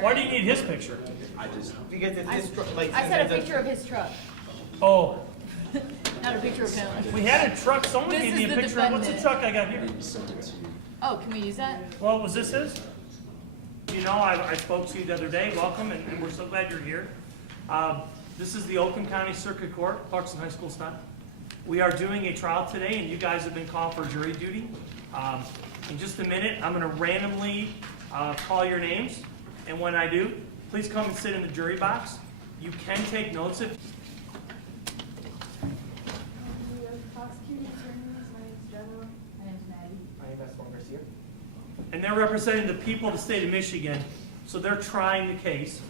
Why do you need his picture? Because it's his truck. Like, I said a picture of his truck, Oh, not a picture of him. we had a truck. Someone This gave me a is the picture. What's the defendant. truck I got here? Oh, can we use that? Well, was this his? You know, I spoke to you the other day. Welcome, and we're so glad you're here. This is the Oakland County Circuit Court, Clarkson High School style. We are doing a trial today, and you guys have been called for jury duty. In just a minute, I'm going to randomly call your names, and when I do, please come and sit in the jury box. You can take notes if. Prosecuting attorneys, my name's Jenna. My name's Maddie. My name is Juan Garcia. And they're representing the people of the state of Michigan, so they're trying the case.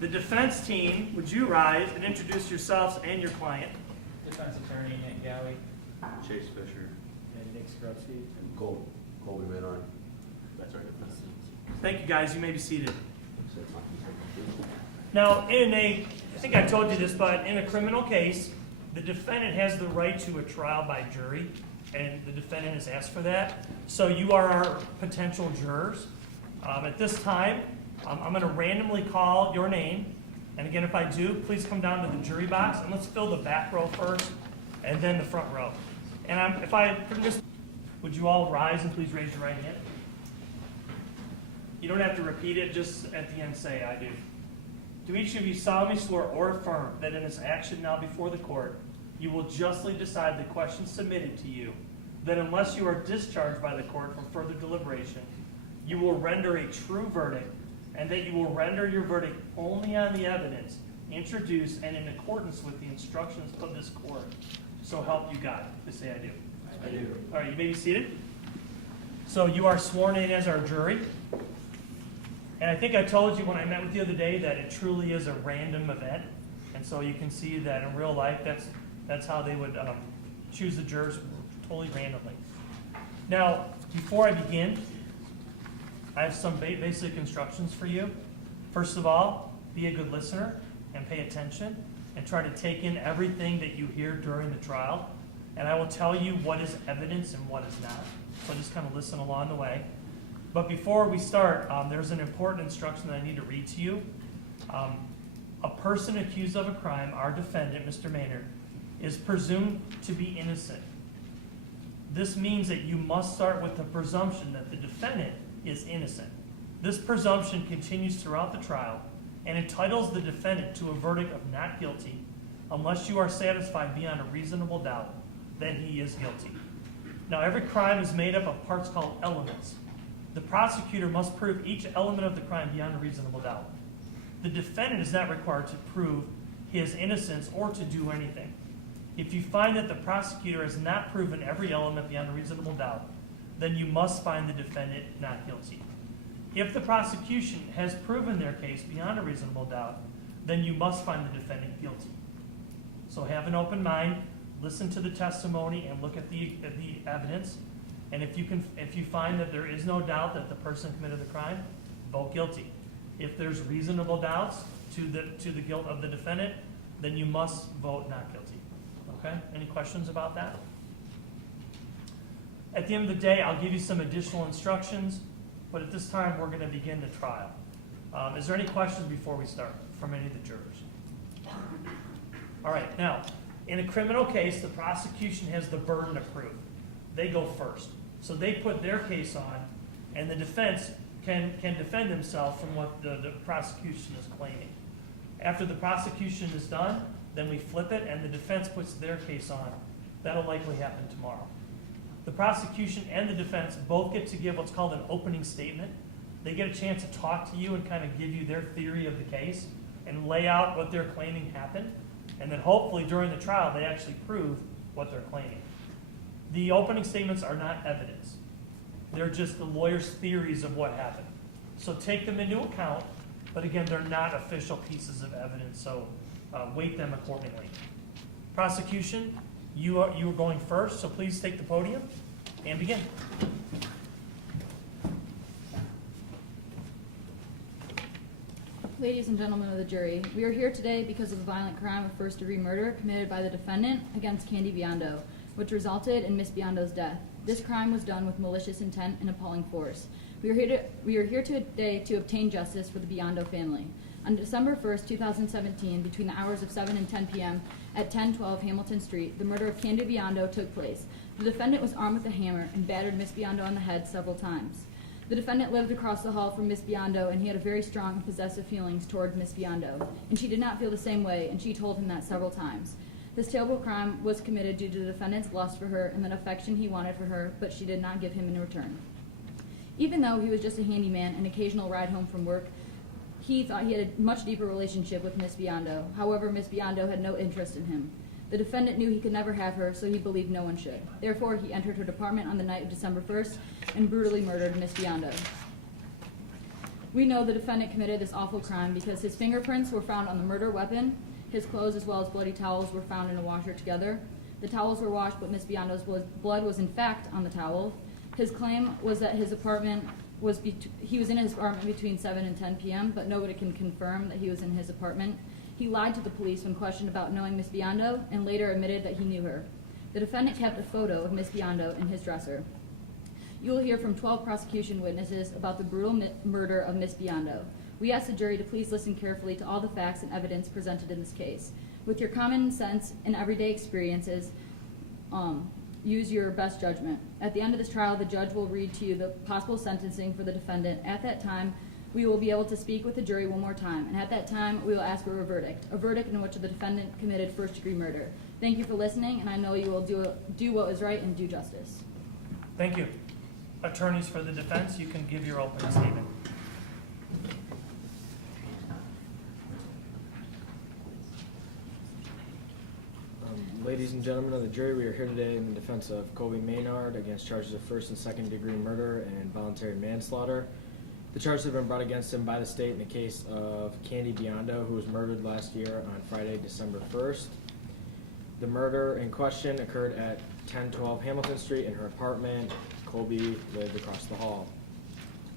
The defense team, would you rise and introduce yourselves and your client? Defense attorney Nick Gowie. Chase Fisher. And Nick Scrubsky. And Cobie, Maynard. That's right. Thank you, guys. You may be seated. Now, I think I told you this, but in a criminal case, the defendant has the right to a trial by jury, and the defendant has asked for that. So you are our potential jurors. At this time, I'm going to randomly call your name. And again, if I do, please come down to the jury box, and let's fill the back row first, and then the front row. And would you all rise and please raise your right hand? You don't have to repeat it, just at the end say, I do. Do each of you solemnly swear or affirm that in this action now before the court, you will justly decide the questions submitted to you, that unless you are discharged by the court for further deliberation, you will render a true verdict, and that you will render your verdict only on the evidence introduced and in accordance with the instructions of this court. So help you God. Please say I do. I do. All right, you may be seated. So you are sworn in as our jury. And I think I told you when I met with you the other day that it truly is a random event. And so you can see that in real life, that's how they would choose the jurors, totally randomly. Now, before I begin, I have some basic instructions for you. First of all, be a good listener and pay attention and try to take in everything that you hear during the trial. And I will tell you what is evidence and what is not. So just kind of listen along the way. But before we start, there's an important instruction that I need to read to you. A person accused of a crime, our defendant, Mr. Maynard, is presumed to be innocent. This means that you must start with the presumption that the defendant is innocent. This presumption continues throughout the trial and entitles the defendant to a verdict of not guilty unless you are satisfied beyond a reasonable doubt that he is guilty. Now, every crime is made up of parts called elements. The prosecutor must prove each element of the crime beyond a reasonable doubt. The defendant is not required to prove his innocence or to do anything. If you find that the prosecutor has not proven every element beyond a reasonable doubt, then you must find the defendant not guilty. If the prosecution has proven their case beyond a reasonable doubt, then you must find the defendant guilty. So have an open mind, listen to the testimony, and look at the evidence. And if you find that there is no doubt that the person committed the crime, vote guilty. If there's reasonable doubts to the guilt of the defendant, then you must vote not guilty. Okay? Any questions about that? At the end of the day, I'll give you some additional instructions, but at this time, we're going to begin the trial. Is there any questions before we start from any of the jurors? All right. Now, in a criminal case, the prosecution has the burden of proof. They go first. So they put their case on, and the defense can defend themselves from what the prosecution is claiming. After the prosecution is done, then we flip it, and the defense puts their case on. That'll likely happen tomorrow. The prosecution and the defense both get to give what's called an opening statement. They get a chance to talk to you and kind of give you their theory of the case and lay out what they're claiming happened. And then hopefully during the trial, they actually prove what they're claiming. The opening statements are not evidence. They're just the lawyer's theories of what happened. So take them into account, but again, they're not official pieces of evidence, so weight them accordingly. Prosecution, you are going first, so please take the podium and begin. Ladies and gentlemen of the jury, we are here today because of a violent crime of first-degree murder committed by the defendant against Candy Biondo, which resulted in Miss Biondo's death. This crime was done with malicious intent and appalling force. We are here today to obtain justice for the Biondo family. On December 1st, 2017, between the hours of 7 and 10 p.m. at 1012 Hamilton Street, the murder of Candy Biondo took place. The defendant was armed with a hammer and battered Miss Biondo on the head several times. The defendant lived across the hall from Miss Biondo, and he had a very strong and possessive feelings toward Miss Biondo, and she did not feel the same way, and she told him that several times. This terrible crime was committed due to the defendant's lust for her and the affection he wanted for her, but she did not give him in return. Even though he was just a handyman, an occasional ride home from work, he thought he had a much deeper relationship with Miss Biondo. However, Miss Biondo had no interest in him. The defendant knew he could never have her, so he believed no one should. Therefore, he entered her apartment on the night of December 1st and brutally murdered Miss Biondo. We know the defendant committed this awful crime because his fingerprints were found on the murder weapon, his clothes as well as bloody towels were found in a washer together. The towels were washed, but Miss Biondo's blood was in fact on the towel. His claim was that his apartment he was in his apartment between 7 and 10 p.m., but nobody can confirm that he was in his apartment. He lied to the police when questioned about knowing Miss Biondo and later admitted that he knew her. The defendant kept a photo of Miss Biondo in his dresser. You will hear from 12 prosecution witnesses about the brutal murder of Miss Biondo. We ask the jury to please listen carefully to all the facts and evidence presented in this case. With your common sense and everyday experiences, use your best judgment. At the end of this trial, the judge will read to you the possible sentencing for the defendant. At that time, we will be able to speak with the jury one more time, and at that time, we will ask for a verdict in which the defendant committed first-degree murder. Thank you for listening, and I know you will do what is right and do justice. Thank you. Attorneys for the defense, you can give your opening statement. Ladies and gentlemen of the jury, we are here today in the defense of Cobie Maynard against charges of first and second degree murder and voluntary manslaughter. The charges have been brought against him by the state in the case of Candy Biondo, who was murdered last year on Friday, December 1st. The murder in question occurred at 1012 Hamilton Street in her apartment. Cobie lived across the hall.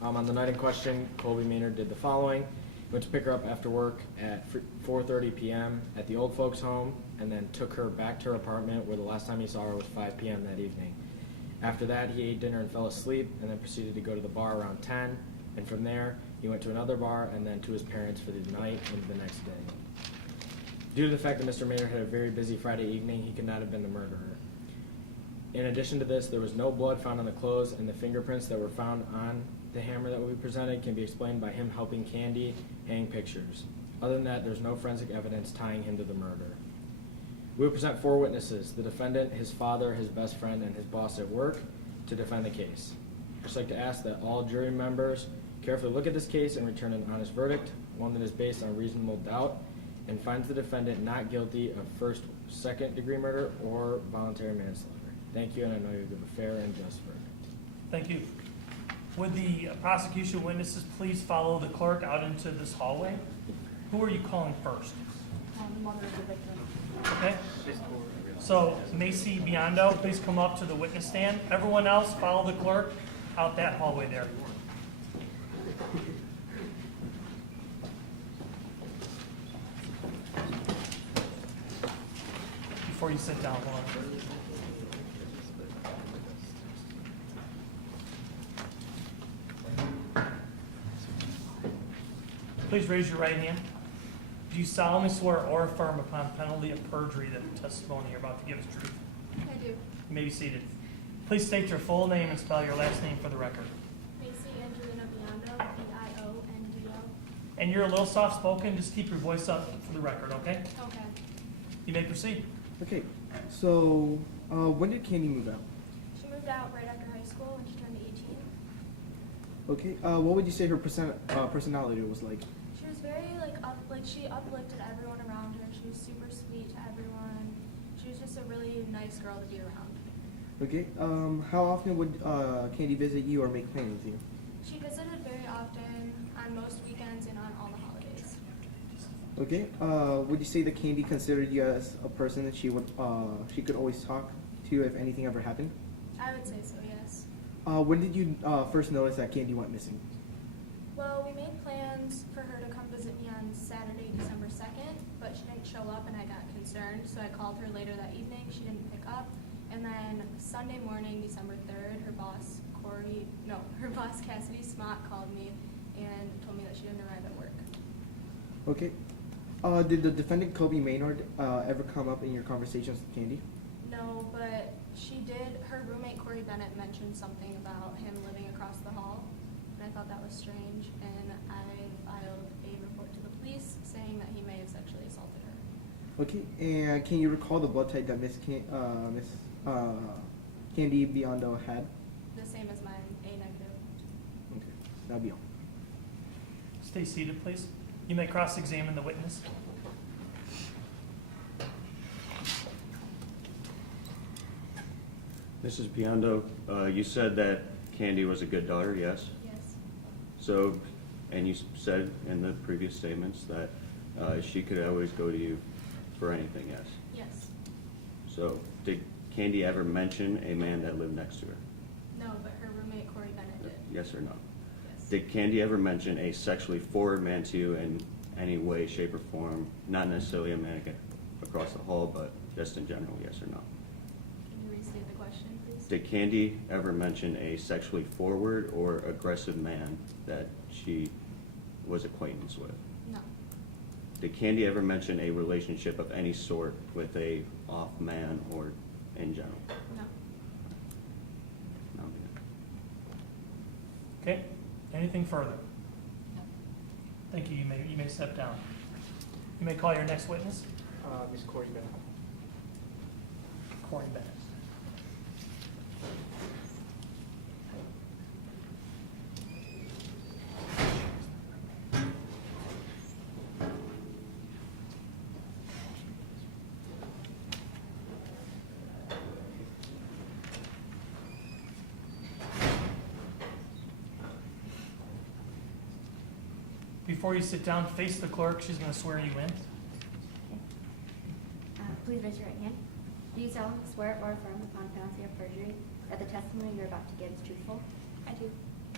On the night in question, Cobie Maynard did the following. He went to pick her up after work at 4:30 p.m. at the old folks' home, and then took her back to her apartment, where the last time he saw her was 5 p.m. that evening. After that, he ate dinner and fell asleep, and then proceeded to go to the bar around 10, and from there, he went to another bar and then to his parents for the night and the next day. Due to the fact that Mr. Maynard had a very busy Friday evening, he could not have been the murderer. In addition to this, there was no blood found on the clothes, and the fingerprints that were found on the hammer that will be presented can be explained by him helping Candy hang pictures. Other than that, there's no forensic evidence tying him to the murder. We will present 4 witnesses: the defendant, his father, his best friend, and his boss at work, to defend the case. I'd just like to ask that all jury members carefully look at this case and return an honest verdict, one that is based on reasonable doubt, and finds the defendant not guilty of first, second degree murder or voluntary manslaughter. Thank you, and I know you'll give a fair and just verdict. Thank you. Would the prosecution witnesses please follow the clerk out into this hallway? Who are you calling first? The mother of the victim. Okay? So Macy Biondo, please come up to the witness stand. Everyone else, follow the clerk out that hallway there. Before you sit down, hold on. Please raise your right hand. Do you solemnly swear or affirm upon penalty of perjury that the testimony you're about to give is true? I do. You may be seated. Please state your full name and spell your last name for the record. Macy Angelina Biondo, Biondo. And you're a little soft-spoken. Just keep your voice up for the record, okay? Okay. You may proceed. Okay, so when did Candy move out? She moved out right after high school when she turned 18. Okay, what would you say her personality was like? She was very she uplifted everyone around her. She was super sweet to everyone. She was just a really nice girl to be around. Okay, how often would Candy visit you or make plans with you? She visited very often on most weekends and on all the holidays. Okay, would you say that Candy considered you as a person that she could always talk to if anything ever happened? I would say so, yes. When did you first notice that Candy went missing? Well, we made plans for her to come visit me on Saturday, December 2nd, but she didn't show up and I got concerned, so I called her later that evening. She didn't pick up. And then Sunday morning, December 3rd, her boss her boss Cassidy Smock called me and told me that she didn't arrive at work. Okay. Did the defendant Cobie Maynard ever come up in your conversations with Candy? No, but she did. Her roommate Corey Bennett mentioned something about him living across the hall, and I thought that was strange. And I filed a report to the police saying that he may have sexually assaulted her. Okay. And can you recall the blood type that Candy Biondo had? The same as mine, A negative. Okay. That'll be all. Stay seated, please. You may cross-examine the witness. Mrs. Biondo, you said that Candy was a good daughter, yes? Yes. So, and you said in the previous statements that she could always go to you for anything, yes? Yes. So, did Candy ever mention a man that lived next to her? No, but her roommate Corey Bennett did. Yes or no? Yes. Did Candy ever mention a sexually forward man to you in any way, shape, or form? Not necessarily a man across the hall, but just in general, yes or no? Can you restate the question, please? Did Candy ever mention a sexually forward or aggressive man that she was acquaintance with? No. Did Candy ever mention a relationship of any sort with a off man or in general? No. No. Okay, anything further? Thank you, you may step down. You may call your next witness. Ms. Corey Bennett. Corey Bennett. Before you sit down, face the clerk. She's going to swear you in. Please raise your right hand. Do you solemnly swear or affirm upon penalty of perjury that the testimony you're about to give is truthful? I do.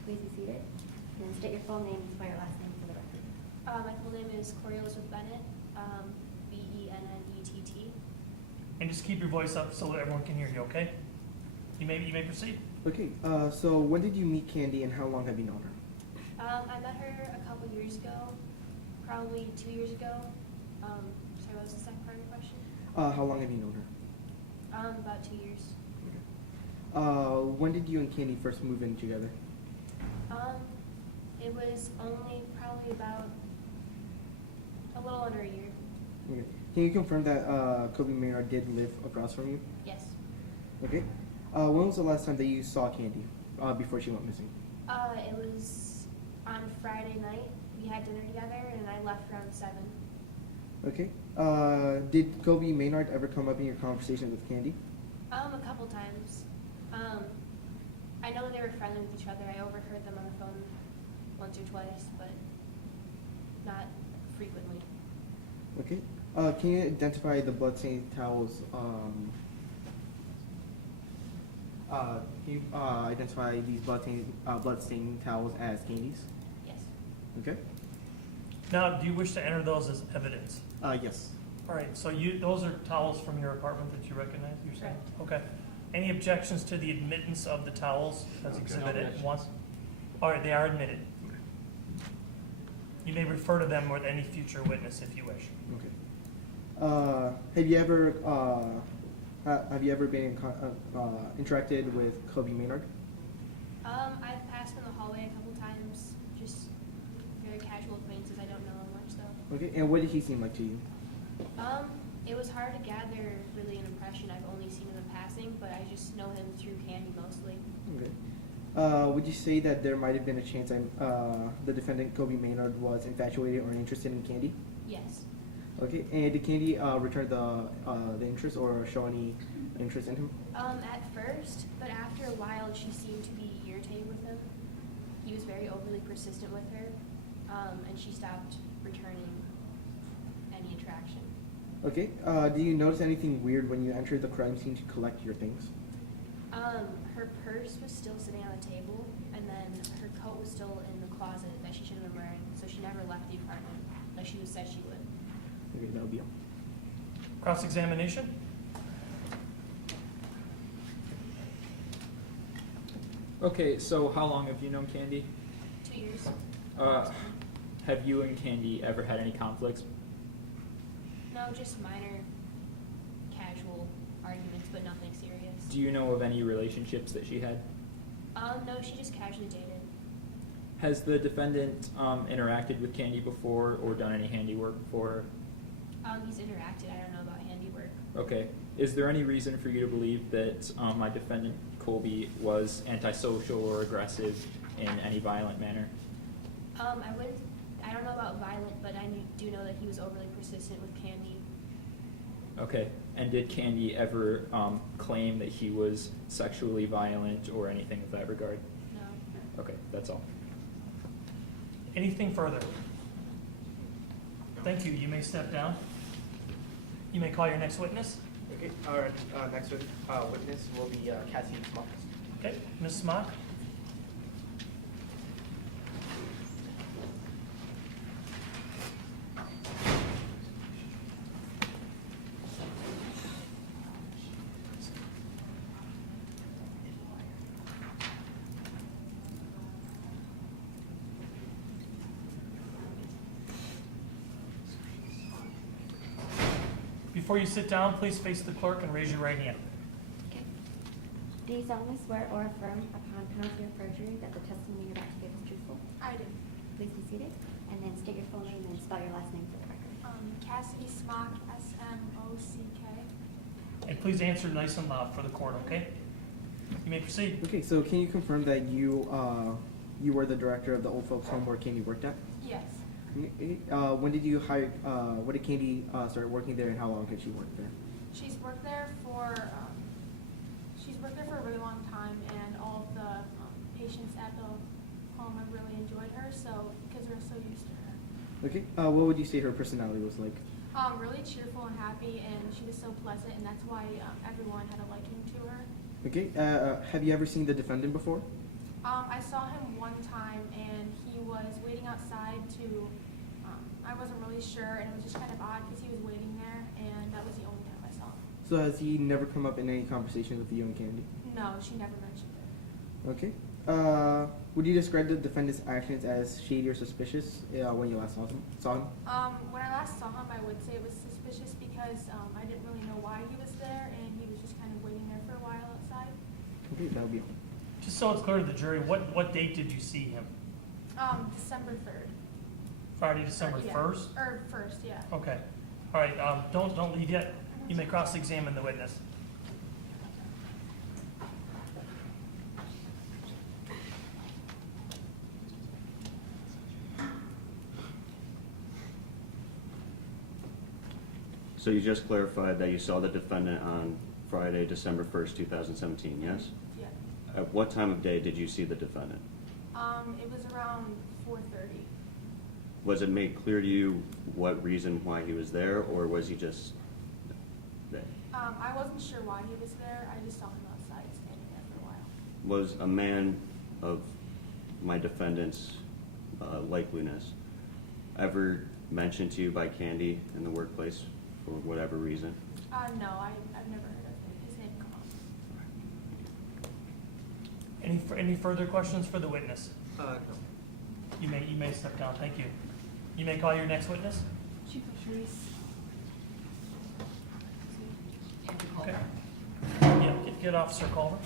Please be seated. And then state your full name and spell your last name for the record. My full name is Corey Elizabeth Bennett, Bennett. And just keep your voice up so that everyone can hear you, okay? You may proceed. Okay. So when did you meet Candy and how long have you known her? I met her a couple years ago, probably 2 years ago. Sorry, what was the second part of your question? How long have you known her? About 2 years. When did you and Candy first move in together? It was only probably about a little under a year. Okay. Can you confirm that Cobie Maynard did live across from you? Yes. Okay. When was the last time that you saw Candy before she went missing? It was on Friday night. We had dinner together, and I left around 7. Okay. Did Cobie Maynard ever come up in your conversations with Candy? A couple times. I know they were friendly with each other. I overheard them on the phone once or twice, but not frequently. Okay. Can you identify the bloodstained towels? Can you identify these bloodstained towels as Candy's? Yes. Okay. Now, do you wish to enter those as evidence? Yes. All right, so those are towels from your apartment that you recognize, you're saying? Okay. Any objections to the admittance of the towels as exhibited once? All right, they are admitted. You may refer to them with any future witness if you wish. Okay. Have you ever been interacted with Cobie Maynard? I've passed in the hallway a couple times, just very casual acquaintances. I don't know him much though. Okay. And what did he seem like to you? It was hard to gather really an impression. I've only seen him in passing, but I just know him through Candy mostly. Okay. Would you say that there might have been a chance the defendant Cobie Maynard was infatuated or interested in Candy? Yes. Okay. And did Candy return the interest or show any interest in him? At first, but after a while, she seemed to be irritated with him. He was very overly persistent with her, and she stopped returning any attraction. Okay. Do you notice anything weird when you entered the crime scene to collect your things? Her purse was still sitting on the table, and then her coat was still in the closet that she shouldn't have been wearing, so she never left the apartment like she said she would. Okay, that'll be all. Cross-examination? Okay, so how long have you known Candy? 2 years. Have you and Candy ever had any conflicts? No, just minor, casual arguments, but nothing serious. Do you know of any relationships that she had? No, she just casually dated. Has the defendant interacted with Candy before or done any handiwork for her? He's interacted. I don't know about handiwork. Okay. Is there any reason for you to believe that my defendant, Cobie, was antisocial or aggressive in any violent manner? I don't know about violent, but I do know that he was overly persistent with Candy. Okay. And did Candy ever claim that he was sexually violent or anything of that regard? No. Okay, that's all. Anything further? Thank you. You may step down. You may call your next witness. Okay, our next witness will be Cassie Smock. Okay, Ms. Smock. Before you sit down, please face the clerk and raise your right hand. Okay. Do you solemnly swear or affirm upon penalty of perjury that the testimony you're about to give is truthful? I do. Please be seated, and then state your full name and spell your last name for the record. Cassidy Smock, S-M-O-C-K. And please answer nice and loud for the court, okay? You may proceed. Okay, so can you confirm that you were the director of the old folks home where Candy worked at? Yes. When did you hire? When did Candy start working there, and how long had she worked there? She's worked there for a really long time, and all of the patients at the home have really enjoyed her. So because they're so used to her. Okay, what would you say her personality was like? Really cheerful and happy, and she was so pleasant, and that's why everyone had a liking to her. Okay, have you ever seen the defendant before? I saw him one time, and he was waiting outside to. I wasn't really sure, and it was just kind of odd because he was waiting there, and that was the only time I saw him. So has he never come up in any conversation with you and Candy? No, she never mentioned it. Okay. Would you describe the defendant's actions as shady or suspicious when you last saw him? When I last saw him, I would say it was suspicious because I didn't really know why he was there, and he was just kind of waiting there for a while outside. Okay, that'll be all. Just so it's clear to the jury, what date did you see him? December 3rd. Friday, December Yeah. 1st? Or 1st, yeah. Okay. All right, don't leave yet. You may cross-examine the witness. So you just clarified that you saw the defendant on Friday, December 1st, 2017, yes? Yeah. At what time of day did you see the defendant? It was around 4:30. Was it made clear to you what reason why he was there, or was he just there? I wasn't sure why he was there. I just saw him outside standing there for a while. Was a man of my defendant's likeliness ever mentioned to you by Candy in the workplace for whatever reason? No, I've never heard of his name come up. Any further questions for the witness? No. You may step down. Thank you. You may call your next witness. Chief of Police. Okay. Yeah, get Officer Culver.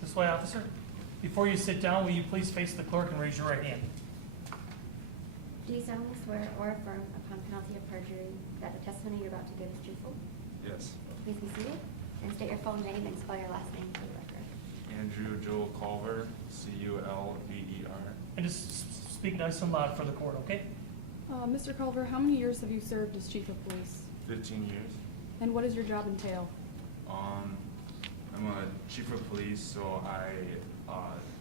This way, officer. Before you sit down, will you please face the clerk and raise your right hand? Do you solemnly swear or affirm upon penalty of perjury that the testimony you're about to give is truthful? Yes. Please be seated, and state your full name and spell your last name for the record. Andrew Joel Culver, C-U-L-V-E-R. And just speak nice and loud for the court, okay? Mr. Culver, how many years have you served as chief of police? 15 years. And what does your job entail? I'm a chief of police, so I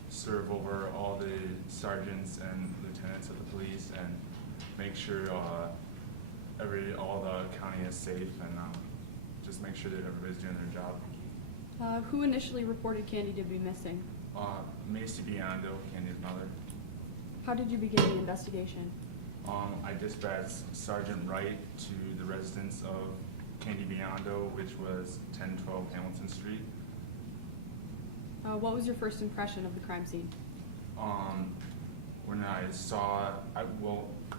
serve over all the sergeants and lieutenants of the police and make sure all the county is safe and just make sure that everybody's doing their job. Who initially reported Candy to be missing? Macy Biondo, Candy's mother. How did you begin the investigation? I dispatched Sergeant Wright to the residence of Candy Biondo, which was 1012 Hamilton Street. What was your first impression of the crime scene? When I saw,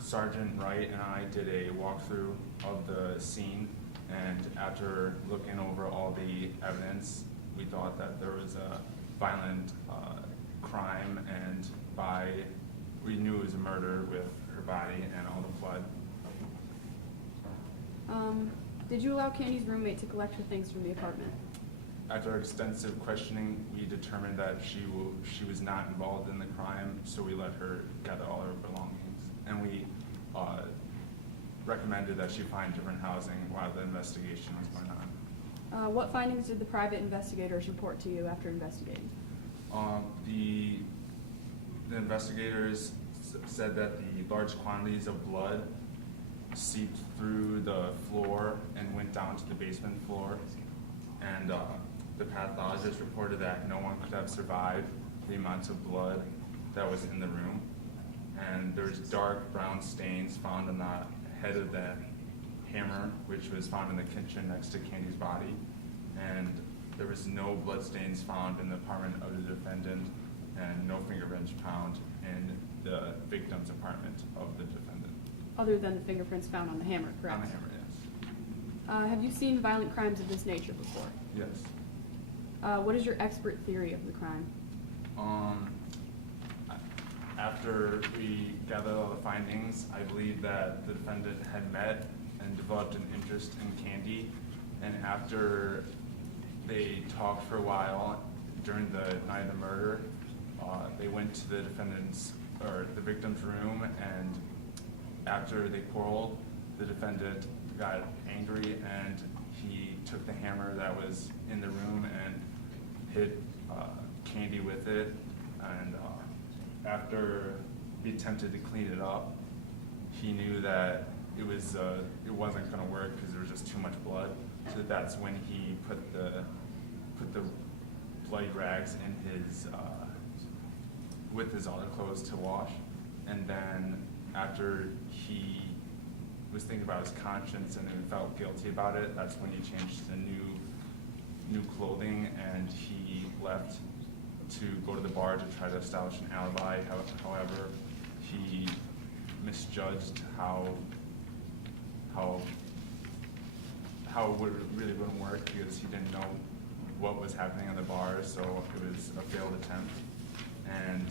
Sergeant Wright and I did a walkthrough of the scene, and after looking over all the evidence, we thought that there was a violent crime, and we knew it was a murder with her body and all the blood. Did you allow Candy's roommate to collect her things from the apartment? After extensive questioning, we determined that she was not involved in the crime, so we let her gather all her belongings. And we recommended that she find different housing while the investigation was going on. What findings did the private investigators report to you after investigating? The investigators said that the large quantities of blood seeped through the floor and went down to the basement floor. And the pathologist reported that no one could have survived the amount of blood that was in the room. And there's dark brown stains found on the head of the hammer, which was found in the kitchen next to Candy's body. And there was no blood stains found in the apartment of the defendant, and no fingerprints found in the victim's apartment of the defendant. Other than the fingerprints found on the hammer, correct? On the hammer, yes. Have you seen violent crimes of this nature before? Yes. What is your expert theory of the crime? After we gathered all the findings, I believe that the defendant had met and developed an interest in Candy, and after they talked for a while during the night of the murder, they went to the victim's room, and after they quarreled, the defendant got angry and he took the hammer that was in the room and hit Candy with it. And after he attempted to clean it up, he knew that it wasn't going to work because there was just too much blood. So that's when he put the bloody rags in his with his other clothes to wash. And then after he was thinking about his conscience and he felt guilty about it, that's when he changed to new clothing, and he left to go to the bar to try to establish an alibi. However, he misjudged how it really wouldn't work because he didn't know what was happening on the bar, so it was a failed attempt. And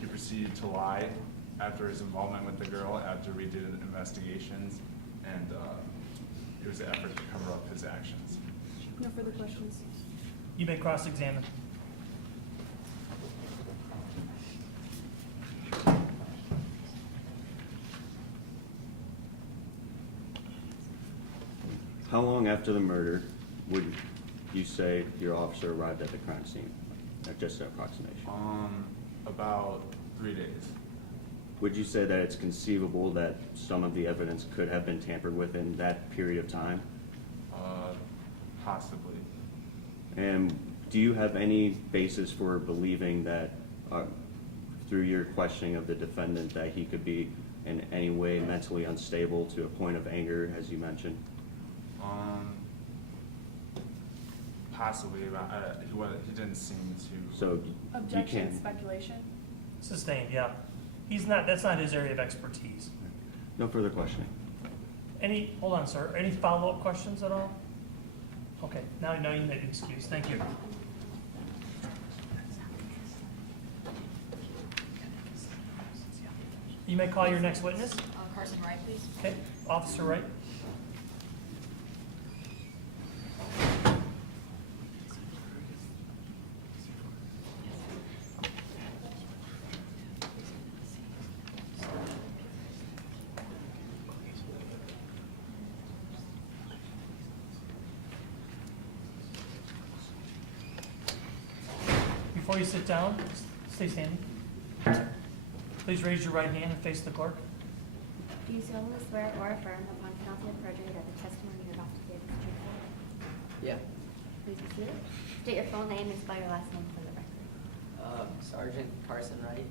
he proceeded to lie after his involvement with the girl, after we did investigations, and it was an effort to cover up his actions. No further questions. You may cross-examine. How long after the murder would you say your officer arrived at the crime scene? Just an approximation. About 3 days. Would you say that it's conceivable that some of the evidence could have been tampered with in that period of time? Possibly. And do you have any basis for believing that, through your questioning of the defendant, that he could be in any way mentally unstable to a point of anger, as you mentioned? Possibly, but he didn't seem to. So Objection, you can. speculation. Sustained, yeah. That's not his area of expertise. No further questioning. Hold on, sir. Any follow-up questions at all? Okay, now you may be excused. Thank you. You may call your next witness. Carson Wright, please. Okay, Officer Wright. Before you sit down, stay standing. Please raise your right hand and face the clerk. Do you solemnly swear or affirm upon penalty of perjury that the testimony you're about to give is truthful? Yeah. Please be seated. State your full name and spell your last name for the record. Sergeant Carson Wright,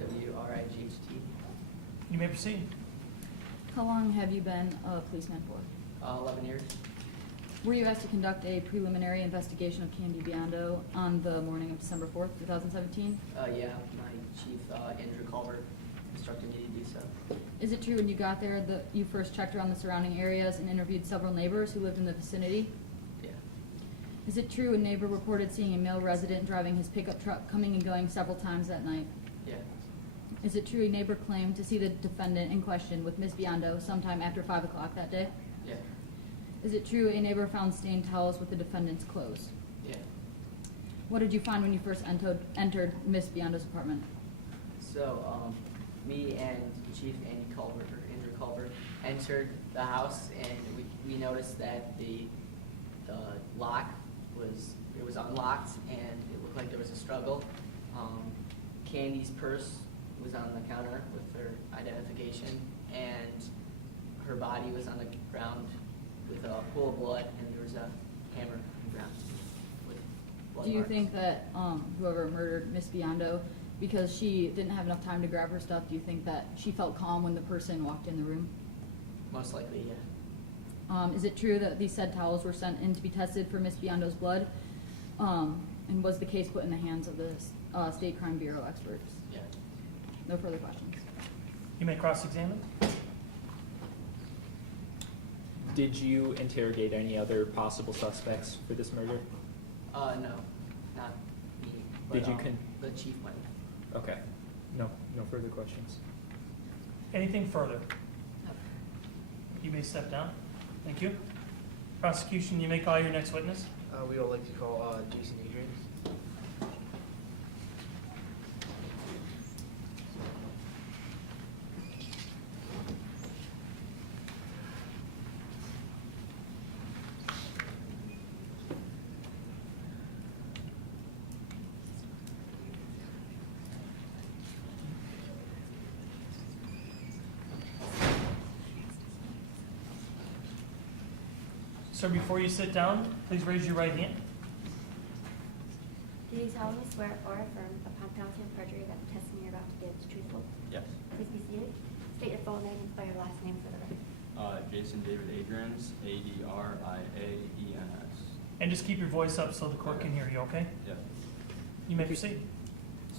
W-R-I-G-H-T. You may proceed. How long have you been a policeman for? 11 years. Were you asked to conduct a preliminary investigation of Candy Biondo on the morning of December 4th, 2017? Yeah, my chief, Andrew Culver, instructed me to do so. Is it true when you got there that you first checked around the surrounding areas and interviewed several neighbors who lived in the vicinity? Yeah. Is it true a neighbor reported seeing a male resident driving his pickup truck coming and going several times that night? Yeah. Is it true a neighbor claimed to see the defendant in question with Miss Biondo sometime after 5 o'clock that day? Yeah. Is it true a neighbor found stained towels with the defendant's clothes? Yeah. What did you find when you first entered Miss Biondo's apartment? So, me and Chief Andrew Culver, entered the house, and we noticed that the lock was unlocked, and it looked like there was a struggle. Candy's purse was on the counter with her identification, and her body was on the ground with a pool of blood, and there was a hammer on the ground with blood Do you marks. think that whoever murdered Miss Biondo, because she didn't have enough time to grab her stuff, do you think that she felt calm when the person walked in the room? Most likely, yeah. Is it true that these said towels were sent in to be tested for Miss Biondo's blood? And was the case put in the hands of the State Crime Bureau experts? Yeah. No further questions. You may cross-examine. Did you interrogate any other possible suspects for this murder? No, not me. Did But, you con- the chief might. Okay. No further questions. Anything further? You may step down. Thank you. Prosecution, you may call your next witness. We would like to call Jason Adrian. Sir, before you sit down, please raise your right hand. Do you solemnly swear or affirm upon penalty of perjury that the testimony you're about to give is truthful? Yes. Please be seated. State your full name and spell your last name for the record. Jason David Adrians, A-D-R-I-A-E-N-S. And just keep your voice up so the court can hear you, okay? Yeah. You may proceed.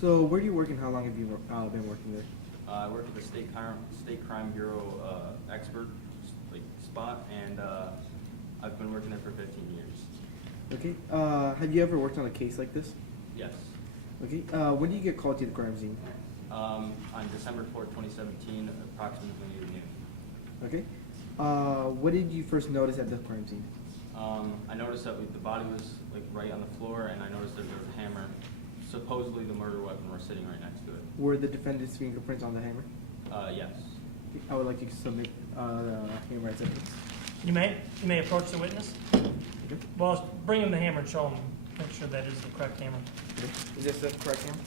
So where do you work and how long have you been working there? I work at the State Crime Bureau expert spot, and I've been working there for 15 years. Okay. Have you ever worked on a case like this? Yes. Okay. When do you get called to the crime scene? On December 4th, 2017, approximately noon. Okay. What did you first notice at the crime scene? I noticed that the body was right on the floor, and I noticed that there was a hammer. Supposedly the murder weapon was sitting right next to it. Were the defendant's fingerprints on the hammer? Yes. I would like you to submit the hammer as evidence. You may approach the witness. Okay. Well, bring him the hammer and show him, make sure that is the correct hammer. Okay. Is this the correct hammer?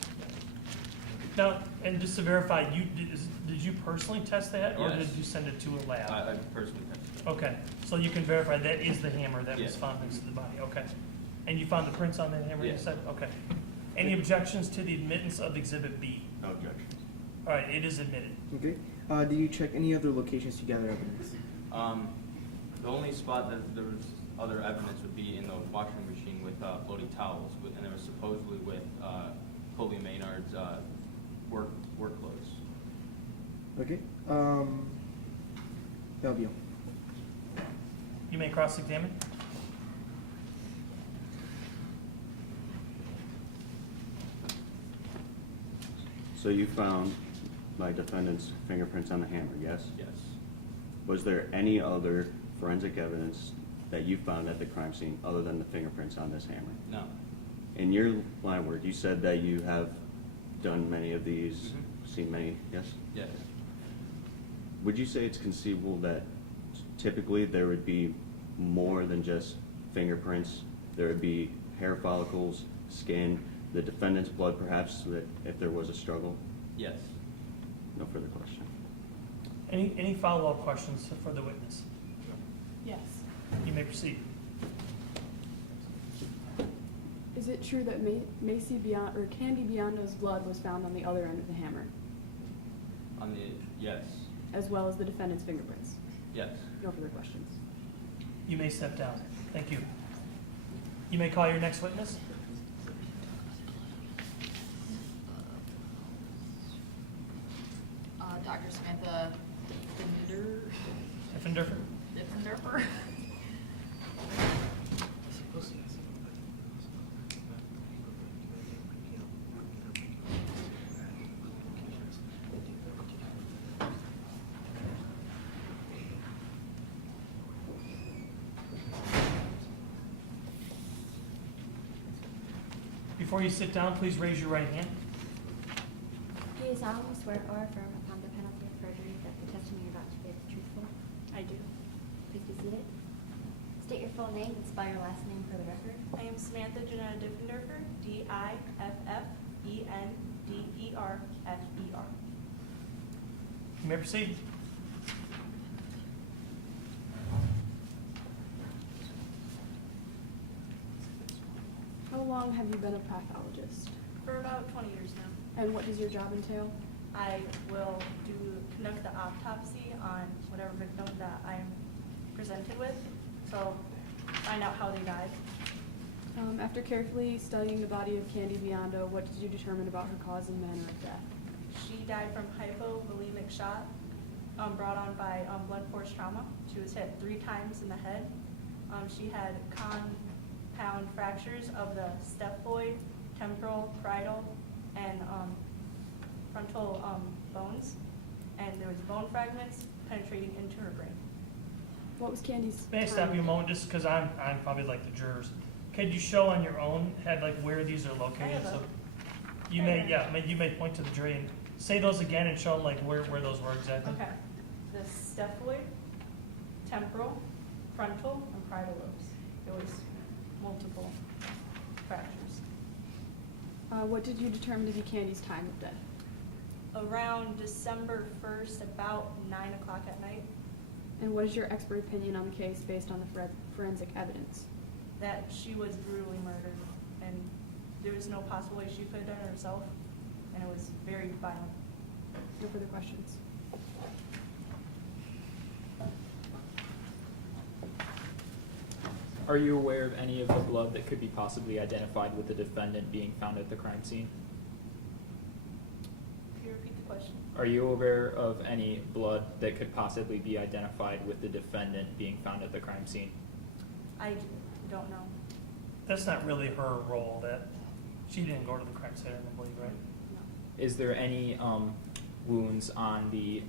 Now, and just to verify, did you personally test that, or Yes. did you send it to a lab? I personally tested it. Okay, so you can verify that is the hammer that was Yes. found next to the body, okay. And you found the prints on that hammer, you Yes. said? Okay. Any objections to the admittance of Exhibit B? No objection. All right, it is admitted. Okay. Do you check any other locations to gather evidence? The only spot that there was other evidence would be in the washing machine with floating towels, and it was supposedly with Cobie Maynard's work clothes. Okay. That'll be all. You may cross-examine. So you found my defendant's fingerprints on the hammer, yes? Yes. Was there any other forensic evidence that you found at the crime scene other than the fingerprints on this hammer? No. In your line of work, you said that you have done many of these, seen many, yes? Yes. Would you say it's conceivable that typically there would be more than just fingerprints? There would be hair follicles, skin, the defendant's blood perhaps, so that if there was a struggle? Yes. No further question. Any follow-up questions for the witness? Yes. You may proceed. Is it true that Candy Biondo's blood was found on the other end of the hammer, Yes. as well as the defendant's fingerprints? Yes. No further questions. You may step down. Thank you. You may call your next witness. Dr. Samantha Diffenderfer. Diffenderfer. Before you sit down, please raise your right hand. Do you solemnly swear or affirm upon the penalty of perjury that the testimony you're about to give is truthful? I do. Please be seated. State your full name and spell your last name for the record. I am Samantha Janetta Diffenderfer, Diffenderfer. You may proceed. How long have you been a pathologist? For about 20 years now. And what does your job entail? I will conduct the autopsy on whatever victim that I'm presented with, so find out how they died. After carefully studying the body of Candy Biondo, what did you determine about her cause and manner of death? She died from hypovolemic shock brought on by blunt force trauma. She was hit 3 times in the head. She had compound fractures of the staphoid, temporal, parietal, and frontal bones, and there was bone fragments penetrating into her brain. What was Candy's May I stop you a moment, just because I'm probably like the jurors. Could you show on your own head like where these are located? So you you may point to the jury and say those again and show them like where those were exactly. Okay. The staphoid, temporal, frontal, and parietal lobes. There was multiple fractures. What did you determine to be Candy's time of death? Around December 1st, about 9 o'clock at night, And what is your expert opinion on the case based on the forensic evidence? that she was brutally murdered, and there was no possible way she could have done it herself, and it was very violent. No further questions. Are you aware of any of the blood that could be possibly identified with the defendant being found at the crime scene? Can you repeat the question? Are you aware of any blood that could possibly be identified with the defendant being found at the crime scene? I don't know. That's not really her role. That she didn't go to the crime scene, I believe, right? Is there any wounds on the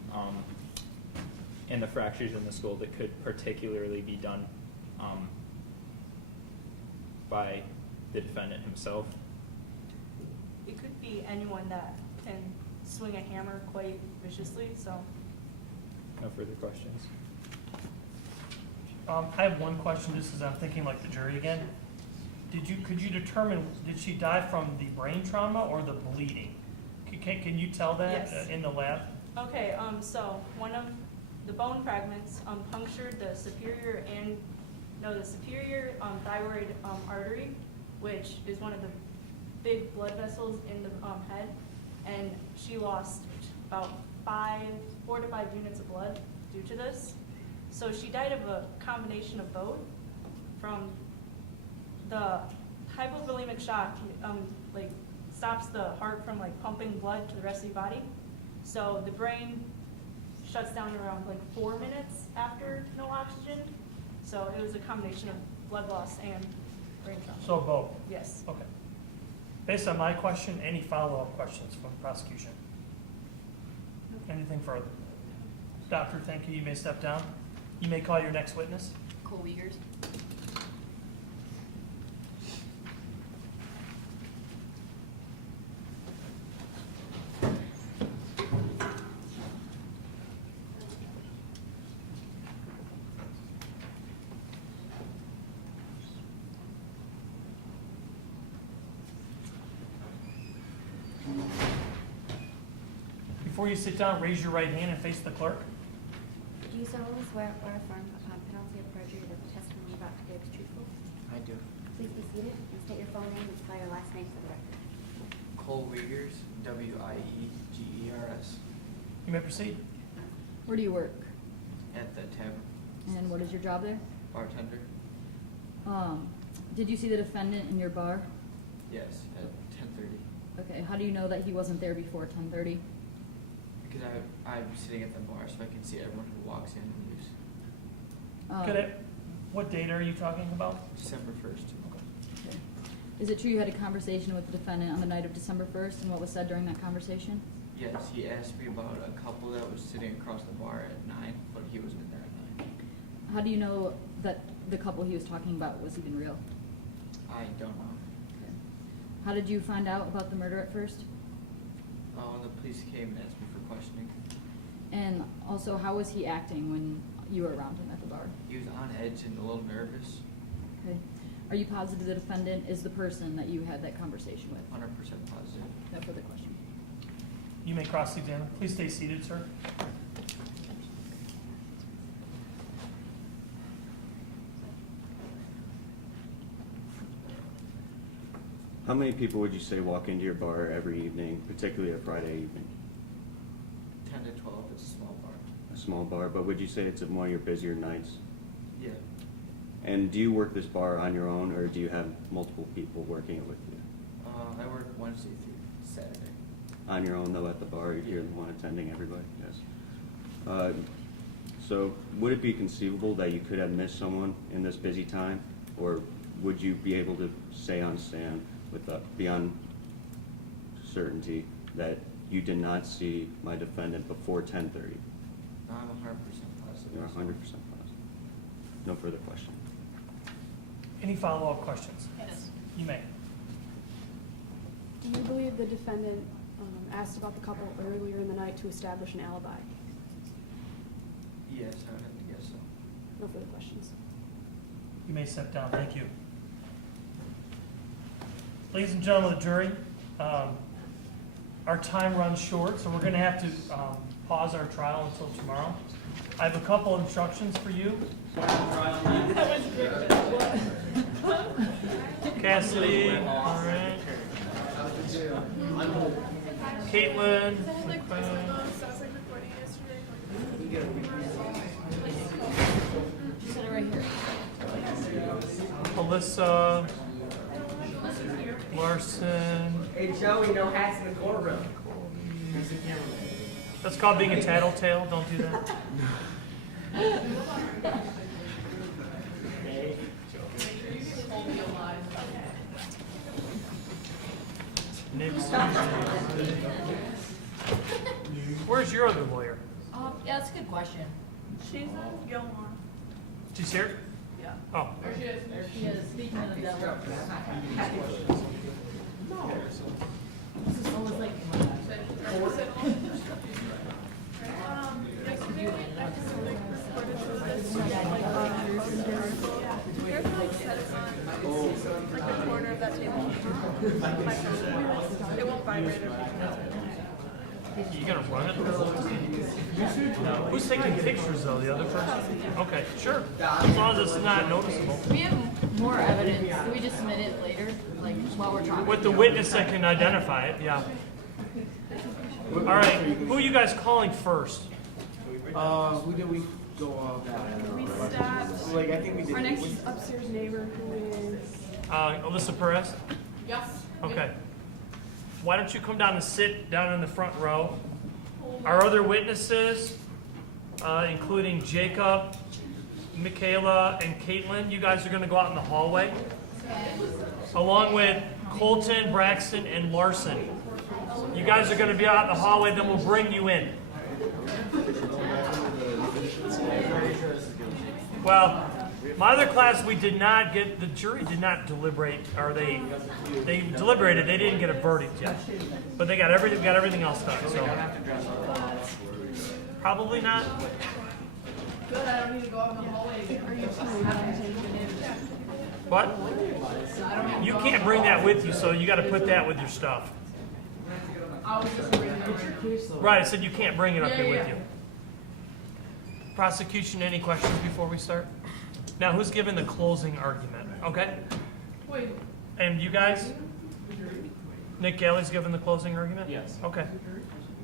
and the fractures in the skull that could particularly be done by the defendant himself? It could be anyone that can swing a hammer quite viciously, so. No further questions. I have one question, just as I'm thinking like the jury again. Could you determine, did she die from the brain trauma or the bleeding? Can you tell that Yes. in the lab? Okay, so one of the bone fragments punctured the superior thyroid artery, which is one of the big blood vessels in the head, and she lost about 4 to 5 units of blood due to this. So she died of a combination of both. From the hypovolemic shock, stops the heart from pumping blood to the rest of the body. So the brain shuts down around 4 minutes after no oxygen. So it was a combination of blood loss and brain trauma. So both? Yes. Okay. Based on my question, any follow-up questions from the prosecution? Anything further? Doctor, thank you. You may step down. You may call your next witness. Cobie. Before you sit down, raise your right hand and face the clerk. Do you solemnly swear or affirm upon penalty of perjury that the testimony you're about to give is truthful? I do. Please be seated and state your full name and spell your last name for the record. Cole Wiegers, Wiegers, You may proceed. Where do you work? at the tavern, And what is your job there? bartender. Did you see the defendant in your bar? Yes, at 10:30. Okay, how do you know that he wasn't there before 10:30? Because I'm sitting at the bar, so I can see everyone who walks in and leaves. What date are you talking about? December 1st. Okay. Is it true you had a conversation with the defendant on the night of December 1st, and what was said during that conversation? Yes, he asked me about a couple that was sitting across the bar at 9, but he wasn't in there at 9. How do you know that the couple he was talking about was even real? I don't know. Okay. How did you find out about the murder at first? When the police came and asked me for questioning, And also, how was he acting when you were around him at the bar? he was on edge and a little nervous, Okay. Are you positive the defendant is the person that you had that conversation with? 100% positive. No further question. You may cross-examine. Please stay seated, sir. How many people would you say walk into your bar every evening, particularly a Friday evening? 10 to 12 is a small bar. A small bar, but would you say it's one of your busier nights? Yeah. And do you work this bar on your own, or do you have multiple people working it with you? I work Wednesday through Saturday. On your own, though, at the bar, you're the one attending everybody? Yes. So would it be conceivable that you could have missed someone in this busy time? Or would you be able to say on stand with beyond certainty that you did not see my defendant before 10:30? No, I'm 100% positive. You're 100% positive. No further question. Any follow-up questions? Yes. You may. Do you believe the defendant asked about the couple earlier in the night to establish an alibi? Yes, I would have to guess so. No further questions. You may step down. Thank you. Ladies and gentlemen of the jury, our time runs short, so we're going to have to pause our trial until tomorrow. I have a couple instructions for you. Cassidy, all right. Caitlin. Sit it right here. Alyssa. Larson. Hey Joey, no hats in the courtroom. That's called being a tattletale. Don't do that. Nick's. Where's your other lawyer? Yeah, that's a good question. She's in Gilmore. She's here? Yeah. Oh. She is speaking of the devil. This is almost like Like the corner of that table. It won't vibrate. You gonna run it? Who's taking pictures though? The other person? Okay, sure. As long as it's not noticeable. we have more evidence. Do we just submit it later, like while we're talking? With the witness that can identify it, yeah. All right, who are you guys calling first? Who did we go We stopped Like, I think we did. our next upstairs neighbor who is. Alyssa Perez? Yes. Okay. Why don't you come down and sit down in the front row? Our other witnesses, including Jacob, Michaela, and Caitlin, you guys are going to go out in the hallway, along with Colton, Braxton, and Larson. You guys are going to be out in the hallway, then we'll bring you in. Well, my other class, we did not get, the jury did not deliberate, or they deliberated, they didn't get a verdict yet. But they got everything else done, so. Probably not. Good, I don't need to go out in the hallway again. Are you What? You can't bring that with you, so you got to put that with your stuff. I was just bringing it. Right, I said you can't bring it up here with you. Prosecution, any questions before we start? Now, who's giving the closing argument? Okay? Wait. And you guys? Nick Galley's giving the closing argument? Yes. Okay.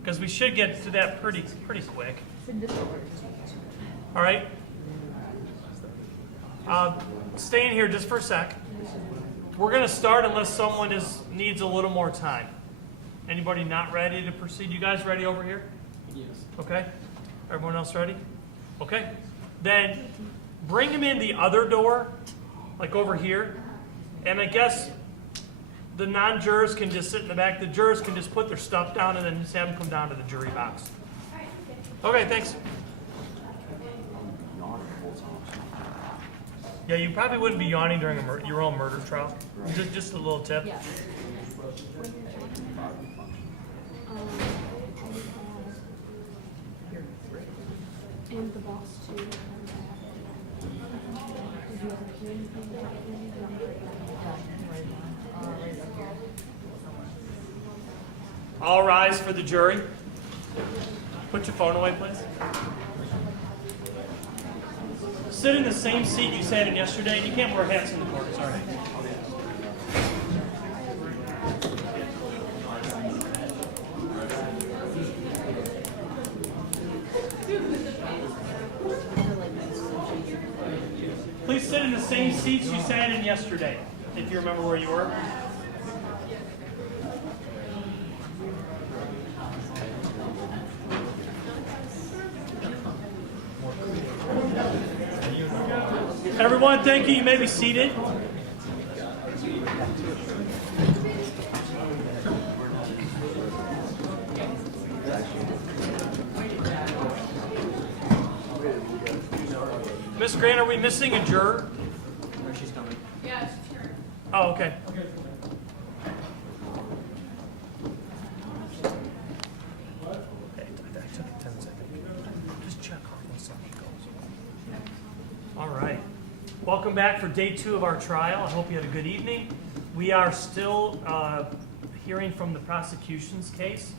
Because we should get to that pretty quick. All right? Stay in here just for a sec. We're going to start unless someone needs a little more time. Anybody not ready to proceed? You guys ready over here? Yes. Okay. Everyone else ready? Okay. Then bring them in the other door, like over here. And I guess the non-jurors can just sit in the back. The jurors can just put their stuff down and then just have them come down to the jury box. Okay, thanks. Yeah, you probably wouldn't be yawning during your own murder trial. Just a little tip. Yes. And the boss too. Did you ever hear anything about All rise for the jury. Put your phone away, please. Sit in the same seat you sat in yesterday, and you can't wear hats in the court. Sorry. Please sit in the same seats you sat in yesterday, if you remember where you were. Everyone, thank you. You may be seated. Miss Grant, are we missing a juror? No, she's coming. Yeah, it's her. Oh, okay. Just check on something goes. All right. Welcome back for day 2 of our trial. I hope you had a good evening. We are still hearing from the prosecution's case.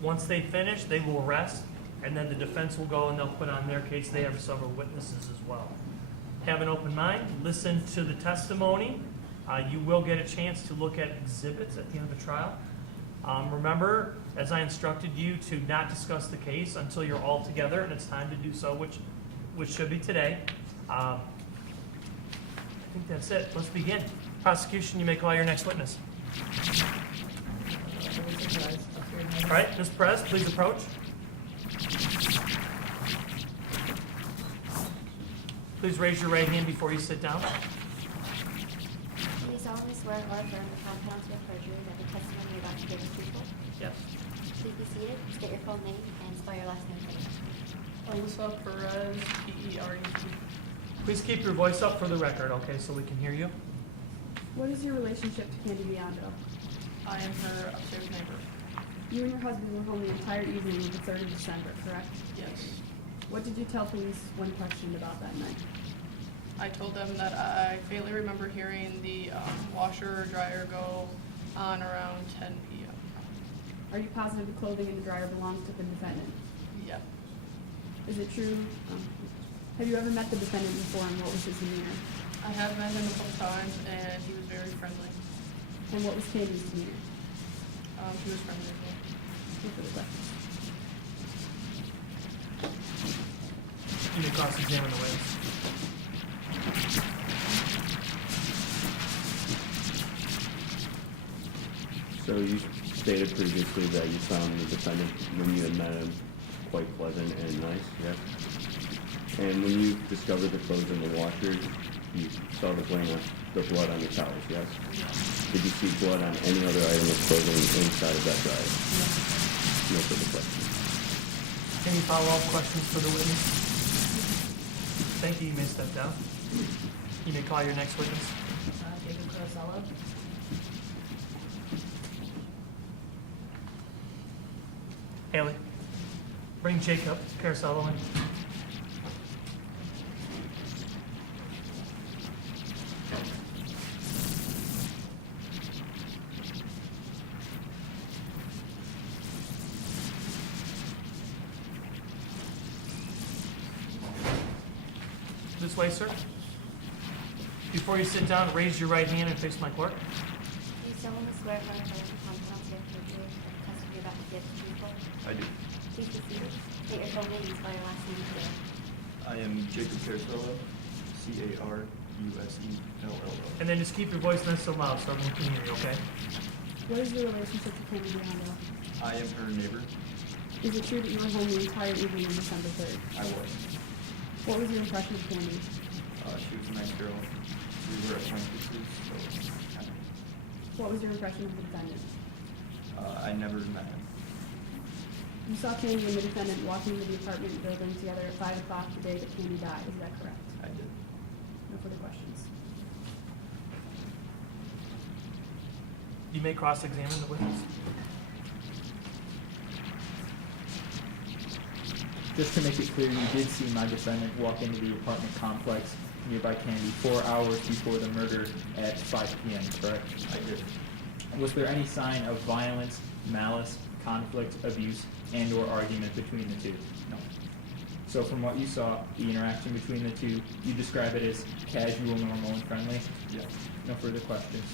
Once they finish, they will rest, and then the defense will go and they'll put on their case. They have several witnesses as well. Have an open mind. Listen to the testimony. You will get a chance to look at exhibits at the end of the trial. Remember, as I instructed you, to not discuss the case until you're all together, and it's time to do so, which should be today. I think that's it. Let's begin. Prosecution, you may call your next witness. All right, Ms. Perez, please approach. Please raise your right hand before you sit down. Do you solemnly swear or affirm upon penalty of perjury that the testimony you're about to give is truthful? Yes. Please be seated, state your full name, and spell your last name, please. Alyssa Perez, P-E-R-E-Z. Please keep your voice up for the record, okay, so we can hear you. What is your relationship to Candy Biondo? I am her upstairs neighbor. You and your husband were home the entire evening of the 3rd of December, correct? Yes. What did you tell police when questioned about that night? I told them that I faintly remember hearing the washer or dryer go on around 10 p.m. Are you positive the clothing in the dryer belongs to the defendant? Yeah. Is it true? Have you ever met the defendant before, and what was his demeanor? I have met him a couple times, and he was very friendly. And what was Candy's demeanor? He was friendly as well. Thank you for the question. You may cross-examine the witness. So you stated previously that you found the defendant, when you had met him, quite pleasant and nice, yes? And when you discovered the clothes in the washer, you saw the blood on the towels, yes? Did you see blood on any other item of clothing inside of that dryer? No further questions. Any follow-up questions for the witness? Thank you. You may step down. You may call your next witness. David Corosello. Haley, bring Jacob Carasello in. this way, sir. Before you sit down, raise your right hand and face my clerk. Do you solemnly swear or affirm upon penalty of perjury that the testimony you're about to give is truthful? I do. Please be seated. State your full name and spell your last name clearly. I am Jacob Carusella, Caruselllo. And then just keep your voice nice and loud so everyone can hear you, okay? What is your relationship to Candy Biondo? I am her neighbor. Is it true that you were home the entire evening on December 3rd? I was. What was your impression of Candy? She was a nice girl. We were acquaintances, so What was your impression of the defendant? I never met him. You saw Candy and the defendant walking into the apartment building together at 5 o'clock the day that Candy died. Is that correct? I did. No further questions. You may cross-examine the witness. Just to make it clear, you did see my defendant walk into the apartment complex nearby Candy 4 hours before the murder at 5 p.m., correct? I did. Was there any sign of violence, malice, conflict, abuse, and/or argument between the two? No. So from what you saw, the interaction between the two, you describe it as casual, normal, and friendly? Yes. No further questions.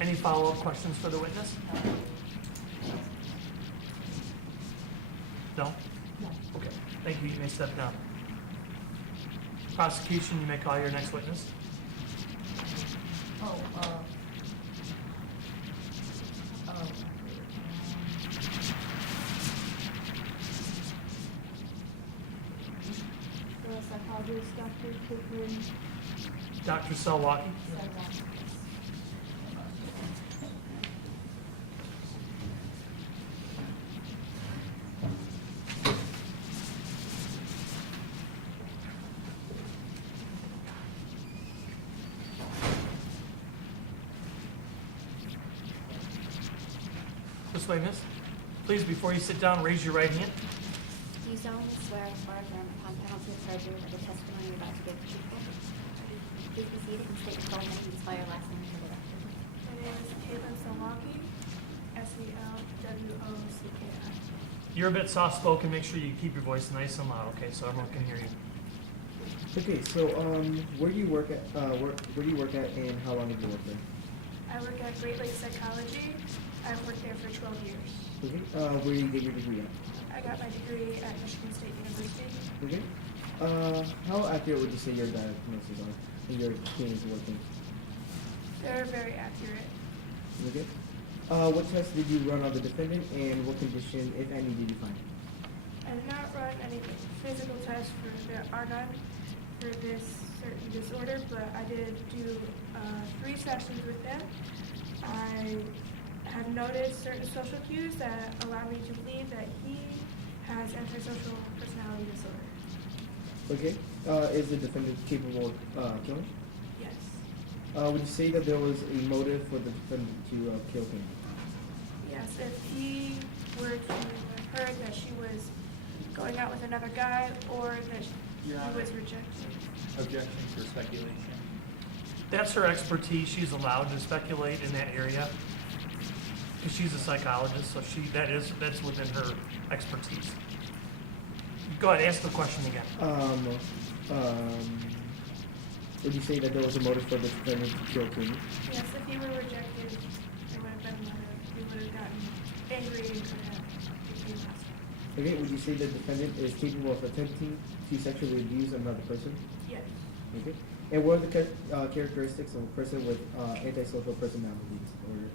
Any follow-up questions for the witness? No? No. Okay, thank you. You may step down. Prosecution, you may call your next witness. Oh, The psychologist, Dr. Copeland. Dr. Selwaki. This way, miss. Please, before you sit down, raise your right hand. Do you solemnly swear or affirm upon penalty of perjury that the testimony you're about to give is truthful? Please be seated and state your full name and spell your last name for the record. My name is Caitlin Salwaki, Selwocki. You're a bit soft-spoken. Make sure you keep your voice nice and loud, okay, so everyone can hear you. Okay, so where do you work at? Where do you work at, and how long have you worked there? I work at Great Lakes Psychology. I've worked there for 12 years. Okay, where do you get your degree at? I got my degree at Michigan State University. Okay, how accurate would you say your diagnoses are when your team is working? They're very accurate. Okay, what tests did you run on the defendant, and what condition, if any, did you find? I did not run any physical tests there are none for this certain disorder, but I did do 3 sessions with them. I have noticed certain social cues that allow me to believe that he has antisocial personality disorder. Okay, is the defendant capable of killing? Yes. Would you say that there was a motive for the defendant to kill him? Yes, if he were to have heard that she was going out with another guy or that he was rejected. Objection for speculation. That's her expertise. She's allowed to speculate in that area because she's a psychologist, so that's within her expertise. Go ahead, ask the question again. Would you say that there was a motive for the defendant to kill Cobie? Yes, if he were rejected, there would have been another. He would have gotten angry and could have became hostile. Okay, would you say the defendant is capable of attempting to sexually abuse another person? Yes. Okay. And what are the characteristics of a person with antisocial personality disorder?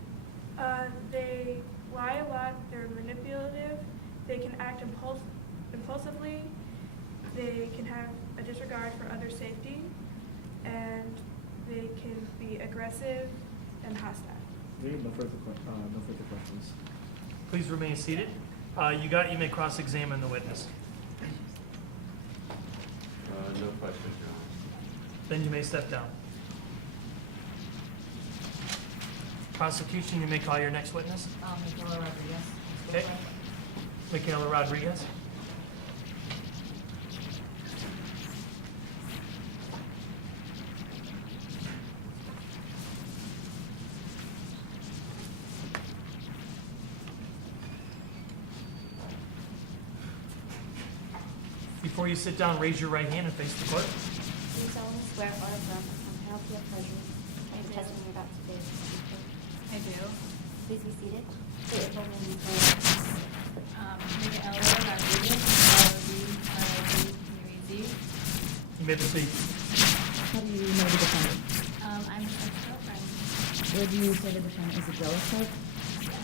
They lie a lot. They're manipulative. They can act impulsively. They can have a disregard for other safety, and they can be aggressive and hostile. Okay, no further questions. Please remain seated. You may cross-examine the witness. No questions, Your Honor. Then you may step down. Prosecution, you may call your next witness. Michaela Rodriguez. Okay. Michaela Rodriguez. Before before you sit down, raise your right hand and face the clerk. Do you solemnly swear or affirm upon penalty of perjury that the testimony you're about to give is the truth? I do. Please be seated. State your full name and employer. Megan Elliott, Rodriguez, L-D-R-I-D-U-E-Z. You may proceed. How do you know the defendant? I'm his ex-girlfriend. Where do you say the defendant is a jealous type? Yes.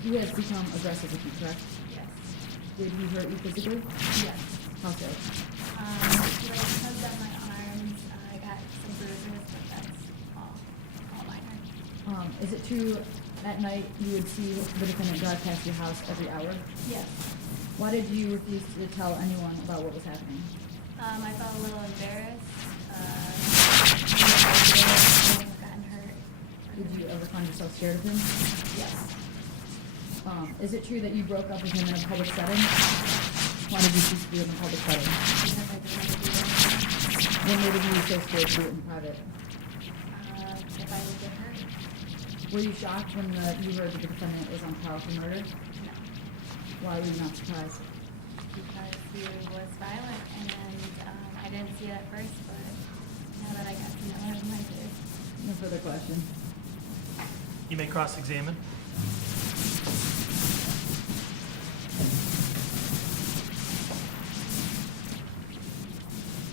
He has become aggressive with you, correct? Yes. Did he hurt you physically? Yes. How so? He like tugged at my arms. I got some bruises, but that's all minor. Is it true at night you would see the defendant drive past your house every hour? Yes. Why did you refuse to tell anyone about what was happening? I felt a little embarrassed. I gotten hurt. Did you ever find yourself scared of him? Yes. Is it true that you broke up with him in a public setting? Why did you choose to do it in a public setting? Because I didn't want to do that. When made you so scared to do it in private? If I would get hurt. Were you shocked when you heard that the defendant was on trial for murder? No. Why were you not surprised? Because he was violent, and I didn't see it at first, but now that I got to know him, I do. No further question. You may cross-examine.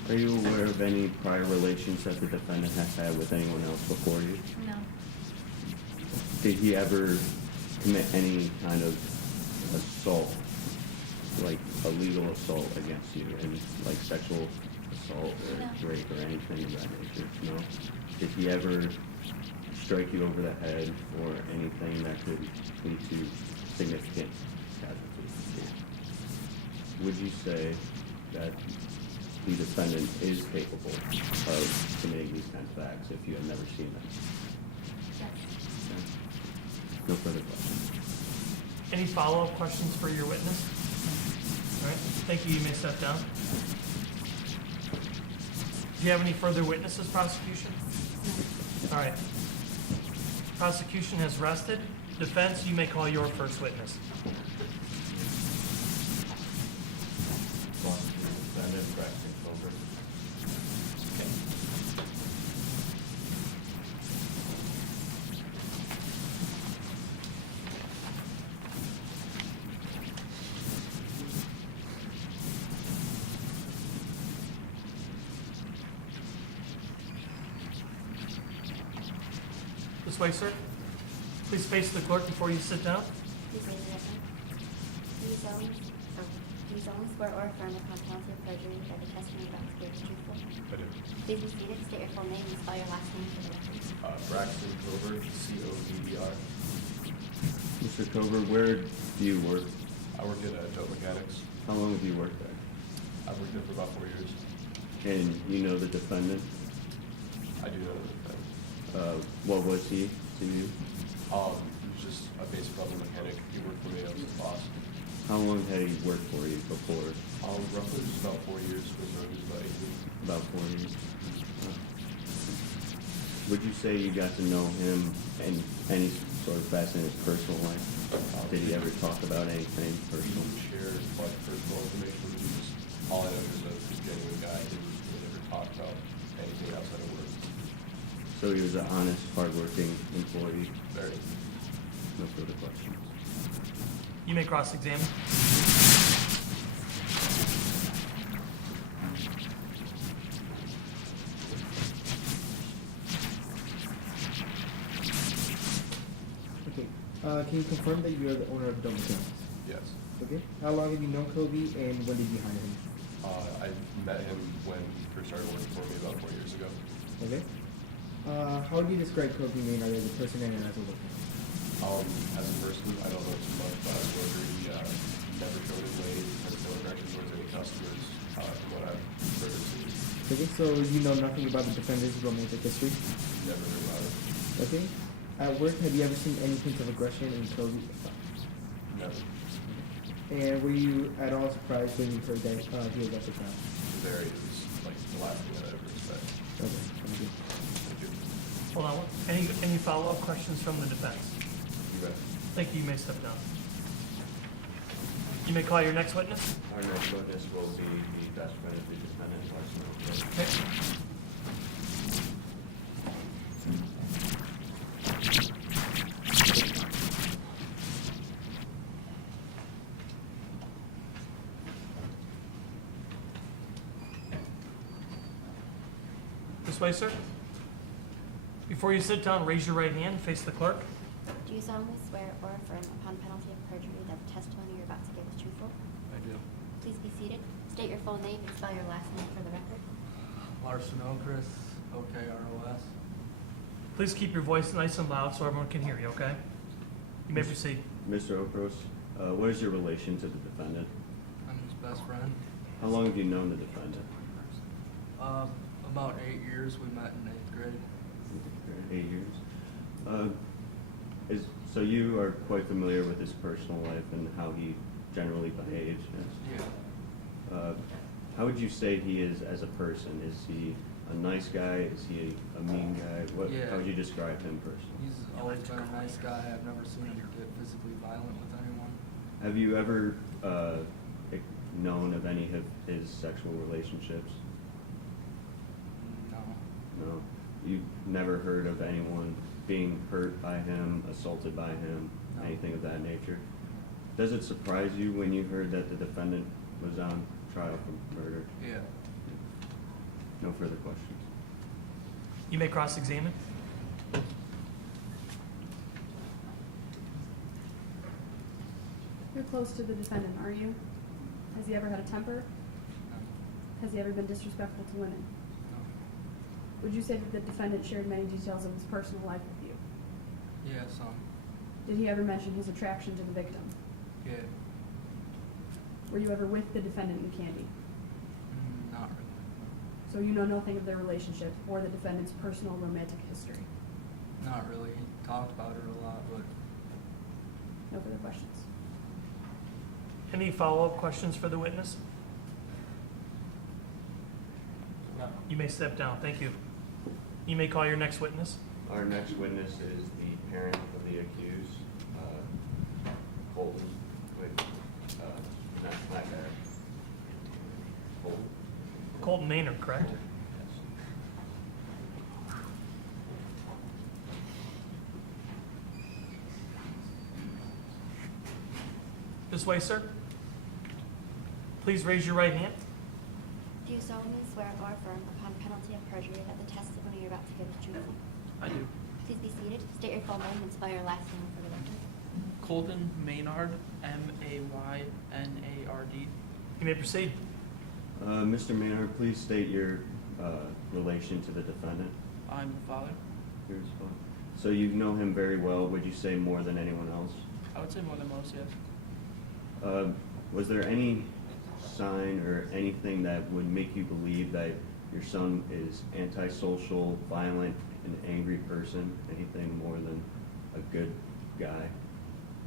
Are you aware of any prior relations that the defendant has had with anyone else before you? No. Did he ever commit any kind of assault, like a legal assault against you, and like sexual assault or No. rape or anything of that nature? No. Did he ever strike you over the head or anything that could lead to significant casualties? Would you say that the defendant is capable of committing these kinds of acts if you have never seen them? Yes. Okay. No further questions. Any follow-up questions for your witness? All right, thank you. You may step down. Do you have any further witnesses, prosecution? All right. Prosecution has rested. Defense, you may call your first witness. Defendant Braxton Cobie. This way, sir. Please face the clerk before you sit down. Please raise your right hand. Do you solemnly swear or affirm upon penalty of perjury that the testimony you're about to give is truthful? I do. Please be seated. State your full name and spell your last name for the record. Braxton Cobie, C-O-B-E-R. Mr. Cobie, where do you work? I work at Tote Mechanics. How long have you worked there? I've worked there for about 4 years. And you know the defendant? I do know the defendant. What was he to you? He was just a basic level mechanic. He worked for me. I was his boss. How long had he worked for you before? Roughly just about 4 years. Was about 8 years. About 4 years. Would you say you got to know him in any sort of facet in his personal life? Did he ever talk about anything personal? We shared like personal information. He just, all I know is that he was a genuine guy. He never talked about anything outside of work. So he was an honest, hardworking employee? Very. No further questions. You may cross-examine. Okay. Can you confirm that you are the owner of Double Jones? Yes. Okay. How long have you known Cobie, and when did you hire him? I met him when he first started working for me about 4 years ago. Okay. How do you describe Cobie Maynard as a person and as a worker? As a person, I don't know too much, but as a worker, he never showed his way, has no aggression towards any customers, from what I've heard and seen. Okay, so you know nothing about the defendant's romantic history? Never heard about it. Okay. At work, have you ever seen any hint of aggression in Cobie? Never. And were you at all surprised when you heard that he was at the trial? Very, it was like the last thing that I ever expected. Okay, thank you. Thank you. Hold on. Any follow-up questions from the defense? You bet. Thank you. You may step down. You may call your next witness. Our next witness will be the best friend of the defendant, Larson. Okay. This way, sir. Before you sit down, raise your right hand and face the clerk. Do you solemnly swear or affirm upon penalty of perjury that the testimony you're about to give is truthful? I do. Please be seated. State your full name and spell your last name for the record. Larson Okris, O-K-R-O-S. Please keep your voice nice and loud so everyone can hear you, okay? You may proceed. Mr. Okros, what is your relation to the defendant? I'm his best friend. How long have you known the defendant? About 8 years. We met in 8th grade. 8 years. So you are quite familiar with his personal life and how he generally behaves? Yeah. How would you say he is as a person? Is he a nice guy? Is he a mean guy? Yeah. How would you describe him personally? He's always been a nice guy. I've never seen him get physically violent with anyone. Have you ever known of any of his sexual relationships? No. No. You've never heard of anyone being hurt by him, assaulted by him, No. anything of that nature? Does it surprise you when you heard that the defendant was on trial for murder? Yeah. No further questions. You may cross-examine. You're close to the defendant, are you? Has he ever had a temper? Has he ever been disrespectful to women? No. Would you say that the defendant shared many details of his personal life with you? Yeah, some. Did he ever mention his attraction to the victim? Yeah. Were you ever with the defendant and Candy? Not really. So you know nothing of their relationship or the defendant's personal romantic history? Not really. He talked about it a lot, but No further questions. Any follow-up questions for the witness? No. You may step down. Thank you. You may call your next witness. Our next witness is the parent of the accused, Colton. Wait, not that guy. Colton? Colton Maynard, correct? This way, sir. Please raise your right hand. Do you solemnly swear or affirm upon penalty of perjury that the testimony you're about to give is truthful? I do. Please be seated. State your full name and spell your last name for the record. Colton Maynard, M-A-Y-N-A-R-D. You may proceed. Mr. Maynard, please state your relation to the defendant. I'm the father. Here's fine. So you know him very well. Would you say more than anyone else? I would say more than most, yes. Was there any sign or anything that would make you believe that your son is antisocial, violent, an angry person? Anything more than a good guy?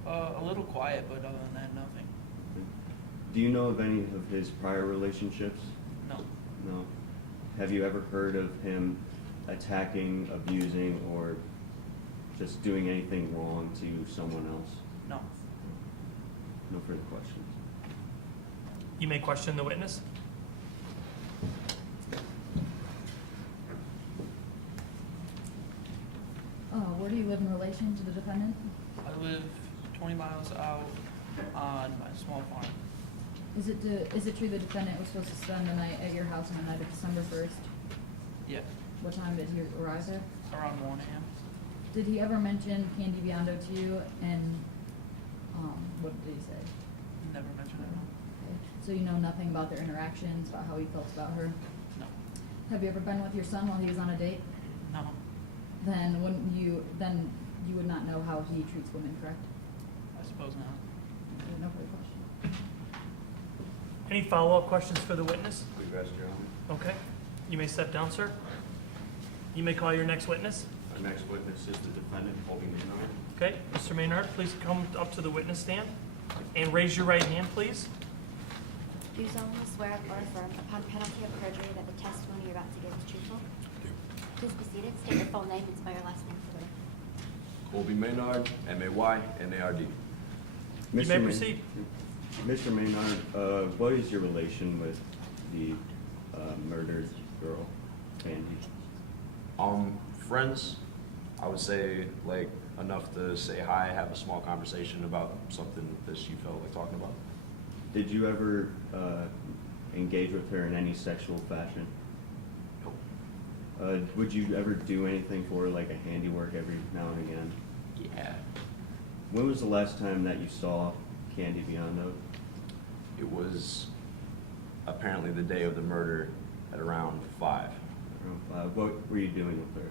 A little quiet, but other than that, nothing. Do you know of any of his prior relationships? No. No. Have you ever heard of him attacking, abusing, or just doing anything wrong to someone else? No. No further questions. You may question the witness. Where do you live in relation to the defendant? I live 20 miles out on my small farm. Is it true the defendant was supposed to spend the night at your house on the night of December 1st? Yeah, What time did he arrive there? around 1 a.m. Did he ever mention Candy Biondo to you, and what did he say? Never mentioned it. Okay. So you know nothing about their interactions, about how he felt about her? No. Have you ever been with your son while he was on a date? No. Then you would not know how he treats women, correct? I suppose not. Okay, no further question. Any follow-up questions for the witness? We rest, Your Honor. Okay. You may step down, sir. You may call your next witness. Our next witness is the defendant, Cobie Maynard. Okay, Mr. Maynard, please come up to the witness stand and raise your right hand, please. Do you solemnly swear or affirm upon penalty of perjury that the testimony you're about to give is truthful? Please be seated. State your full name and spell your last name for the record. Cobie Maynard, M-A-Y-N-A-R-D. You may proceed. Mr. Maynard, what is your relation with the murdered girl, Candy? Friends, I would say, like, enough to say hi, have a small conversation about something that she felt like talking about. Did you ever engage with her in any sexual fashion? Nope. Would you ever do anything for her, like a handiwork every now and again? Yeah. When was the last time that you saw Candy Biondo? It was apparently the day of the murder at around 5. Around 5. What were you doing with her?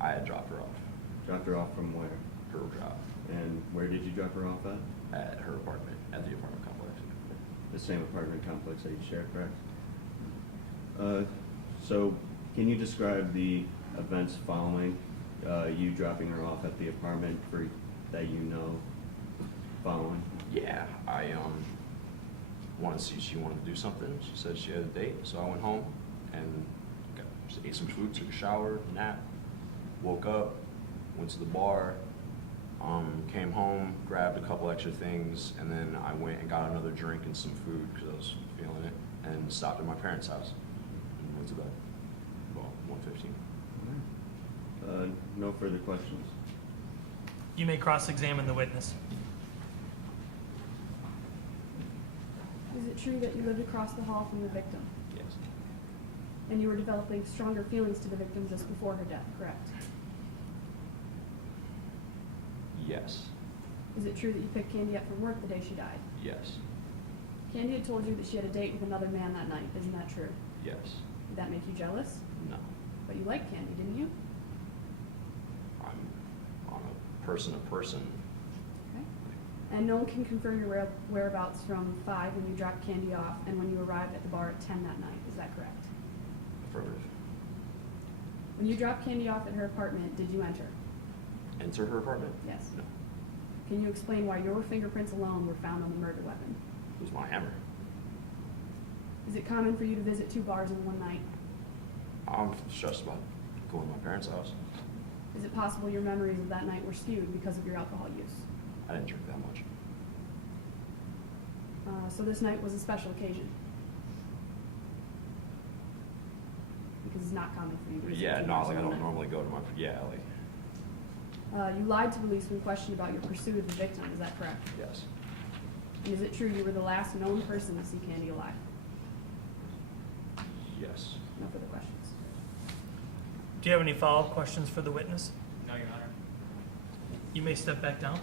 I had dropped her off. Dropped her off from where? Her job. And where did you drop her off at? At her apartment, at the apartment complex. The same apartment complex that you share, correct? So, can you describe the events following you dropping her off at the apartment that you know following? Yeah, I wanted to see if she wanted to do something. She said she had a date, so I went home and just ate some food, took a shower, nap, woke up, went to the bar, came home, grabbed a couple extra things, and then I went and got another drink and some food because I was feeling it, and stopped at my parents' house and went to bed. Well, 1:15. No further questions. You may cross-examine the witness. Is it true that you lived across the hall from the victim? Yes. And you were developing stronger feelings to the victim just before her death, correct? Yes. Is it true that you picked Candy up from work the day she died? Yes. Candy had told you that she had a date with another man that night, isn't that true? Yes. Did that make you jealous? No. But you liked Candy, didn't you? I'm on a person-to-person. Okay. And no one can confirm your whereabouts from 5 when you dropped Candy off and when you arrived at the bar at 10 that night, is that correct? Affirmative. When you dropped Candy off at her apartment, did you enter? Enter her apartment? Yes. No. Can you explain why your fingerprints alone were found on the murder weapon? It was my hammer. Is it common for you to visit 2 bars in one night? I'm stressed about going to my parents' house. Is it possible your memories of that night were skewed because of your alcohol use? I didn't drink that much. So this night was a special occasion? Because it's not common for you to visit Yeah, 2 no, bars like I in one don't night. normally go to my, yeah, like, You lied to police when questioned about your pursuit of the victim, is that correct? yes. And is it true you were the last known person to see Candy alive? Yes. No further questions. Do you have any follow-up questions for the witness? No, Your Honor. You may step back down.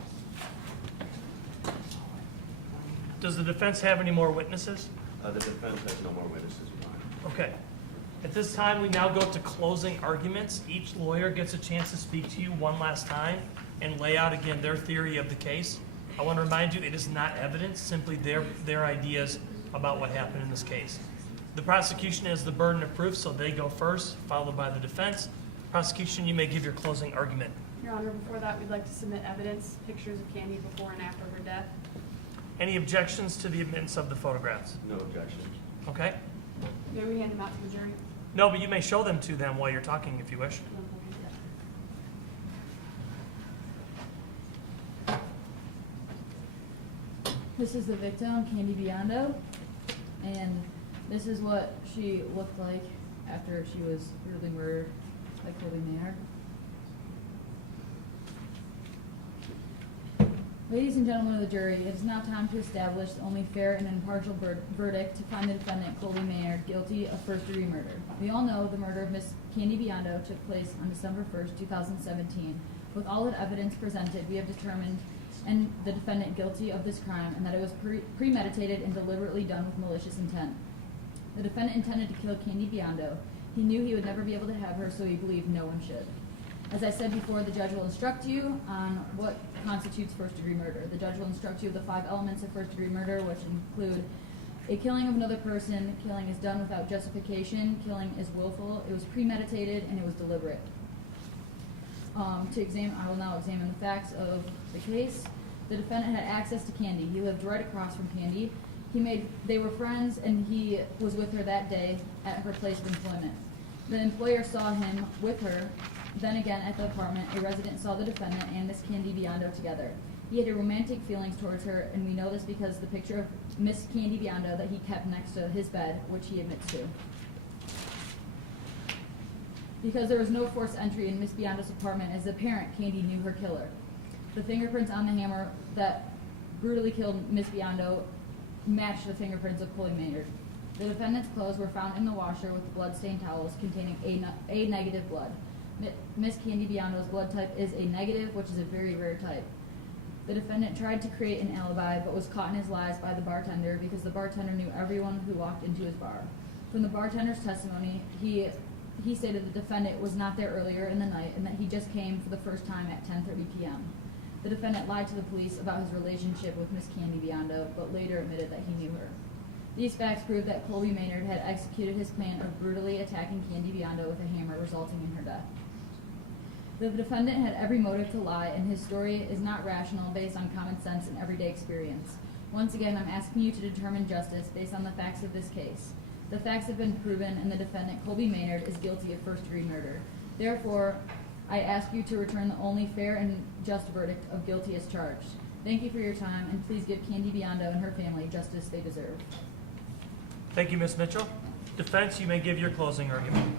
Does the defense have any more witnesses? The defense has no more witnesses, Your Honor. Okay. At this time, we now go to closing arguments. Each lawyer gets a chance to speak to you one last time and lay out again their theory of the case. I want to remind you, it is not evidence, simply their ideas about what happened in this case. The prosecution has the burden of proof, so they go first, followed by the defense. Prosecution, you may give your closing argument. Your Honor, before that, we'd like to submit evidence, pictures of Candy before and after her death. Any objections to the admittance of the photographs? No objections. Okay? May we hand them out to the jury? No, but you may show them to them while you're talking if you wish. This is the victim, Candy Biondo, and this is what she looked like after she was brutally murdered by Cobie Maynard. Ladies and gentlemen of the jury, it is now time to establish the only fair and impartial verdict to find the defendant, Cobie Maynard, guilty of first-degree murder. We all know the murder of Miss Candy Biondo took place on December 1st, 2017. With all the evidence presented, we have determined and the defendant guilty of this crime and that it was premeditated and deliberately done with malicious intent. The defendant intended to kill Candy Biondo. He knew he would never be able to have her, so he believed no one should. As I said before, the judge will instruct you on what constitutes first-degree murder. The judge will instruct you of the 5 elements of first-degree murder, which include a killing of another person, killing is done without justification, killing is willful, it was premeditated, and it was deliberate. I will now examine the facts of the case. The defendant had access to Candy. He lived right across from Candy. They were friends, and he was with her that day at her place of employment. The employer saw him with her. Then again, at the apartment, a resident saw the defendant and Miss Candy Biondo together. He had a romantic feelings towards her, and we know this because the picture of Miss Candy Biondo that he kept next to his bed, which he admits to. Because there was no forced entry in Miss Biondo's apartment, as apparent Candy knew her killer. The fingerprints on the hammer that brutally killed Miss Biondo matched the fingerprints of Cobie Maynard. The defendant's clothes were found in the washer with blood-stained towels containing A negative blood. Miss Candy Biondo's blood type is A negative, which is a very rare type. The defendant tried to create an alibi, but was caught in his lies by the bartender because the bartender knew everyone who walked into his bar. From the bartender's testimony, he stated the defendant was not there earlier in the night and that he just came for the first time at 10:30 p.m. The defendant lied to the police about his relationship with Miss Candy Biondo, but later admitted that he knew her. These facts prove that Cobie Maynard had executed his plan of brutally attacking Candy Biondo with a hammer, resulting in her death. The defendant had every motive to lie, and his story is not rational based on common sense and everyday experience. Once again, I'm asking you to determine justice based on the facts of this case. The facts have been proven, and the defendant, Cobie Maynard, is guilty of first-degree murder. Therefore, I ask you to return the only fair and just verdict of guilty as charged. Thank you for your time, and please give Candy Biondo and her family justice they deserve. Thank you, Ms. Mitchell. Defense, you may give your closing argument.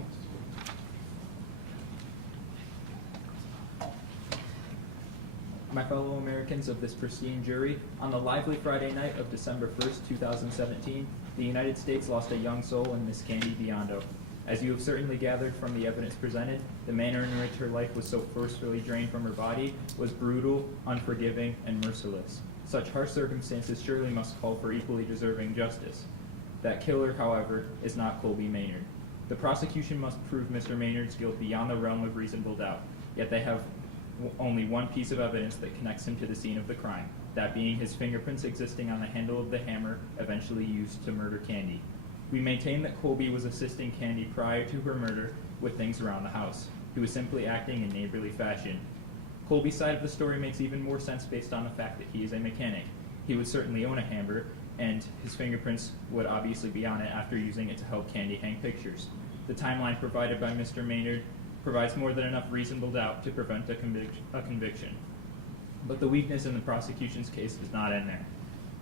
My fellow Americans of this pristine jury, on the lively Friday night of December 1st, 2017, the United States lost a young soul in Miss Candy Biondo. As you have certainly gathered from the evidence presented, the manner in which her life was so forcefully drained from her body was brutal, unforgiving, and merciless. Such harsh circumstances surely must call for equally deserving justice. That killer, however, is not Cobie Maynard. The prosecution must prove Mr. Maynard's guilt beyond the realm of reasonable doubt, yet they have only one piece of evidence that connects him to the scene of the crime, that being his fingerprints existing on the handle of the hammer eventually used to murder Candy. We maintain that Cobie was assisting Candy prior to her murder with things around the house. He was simply acting in neighborly fashion. Cobie's side of the story makes even more sense based on the fact that he is a mechanic. He would certainly own a hammer, and his fingerprints would obviously be on it after using it to help Candy hang pictures. The timeline provided by Mr. Maynard provides more than enough reasonable doubt to prevent a conviction. But the weakness in the prosecution's case does not end there.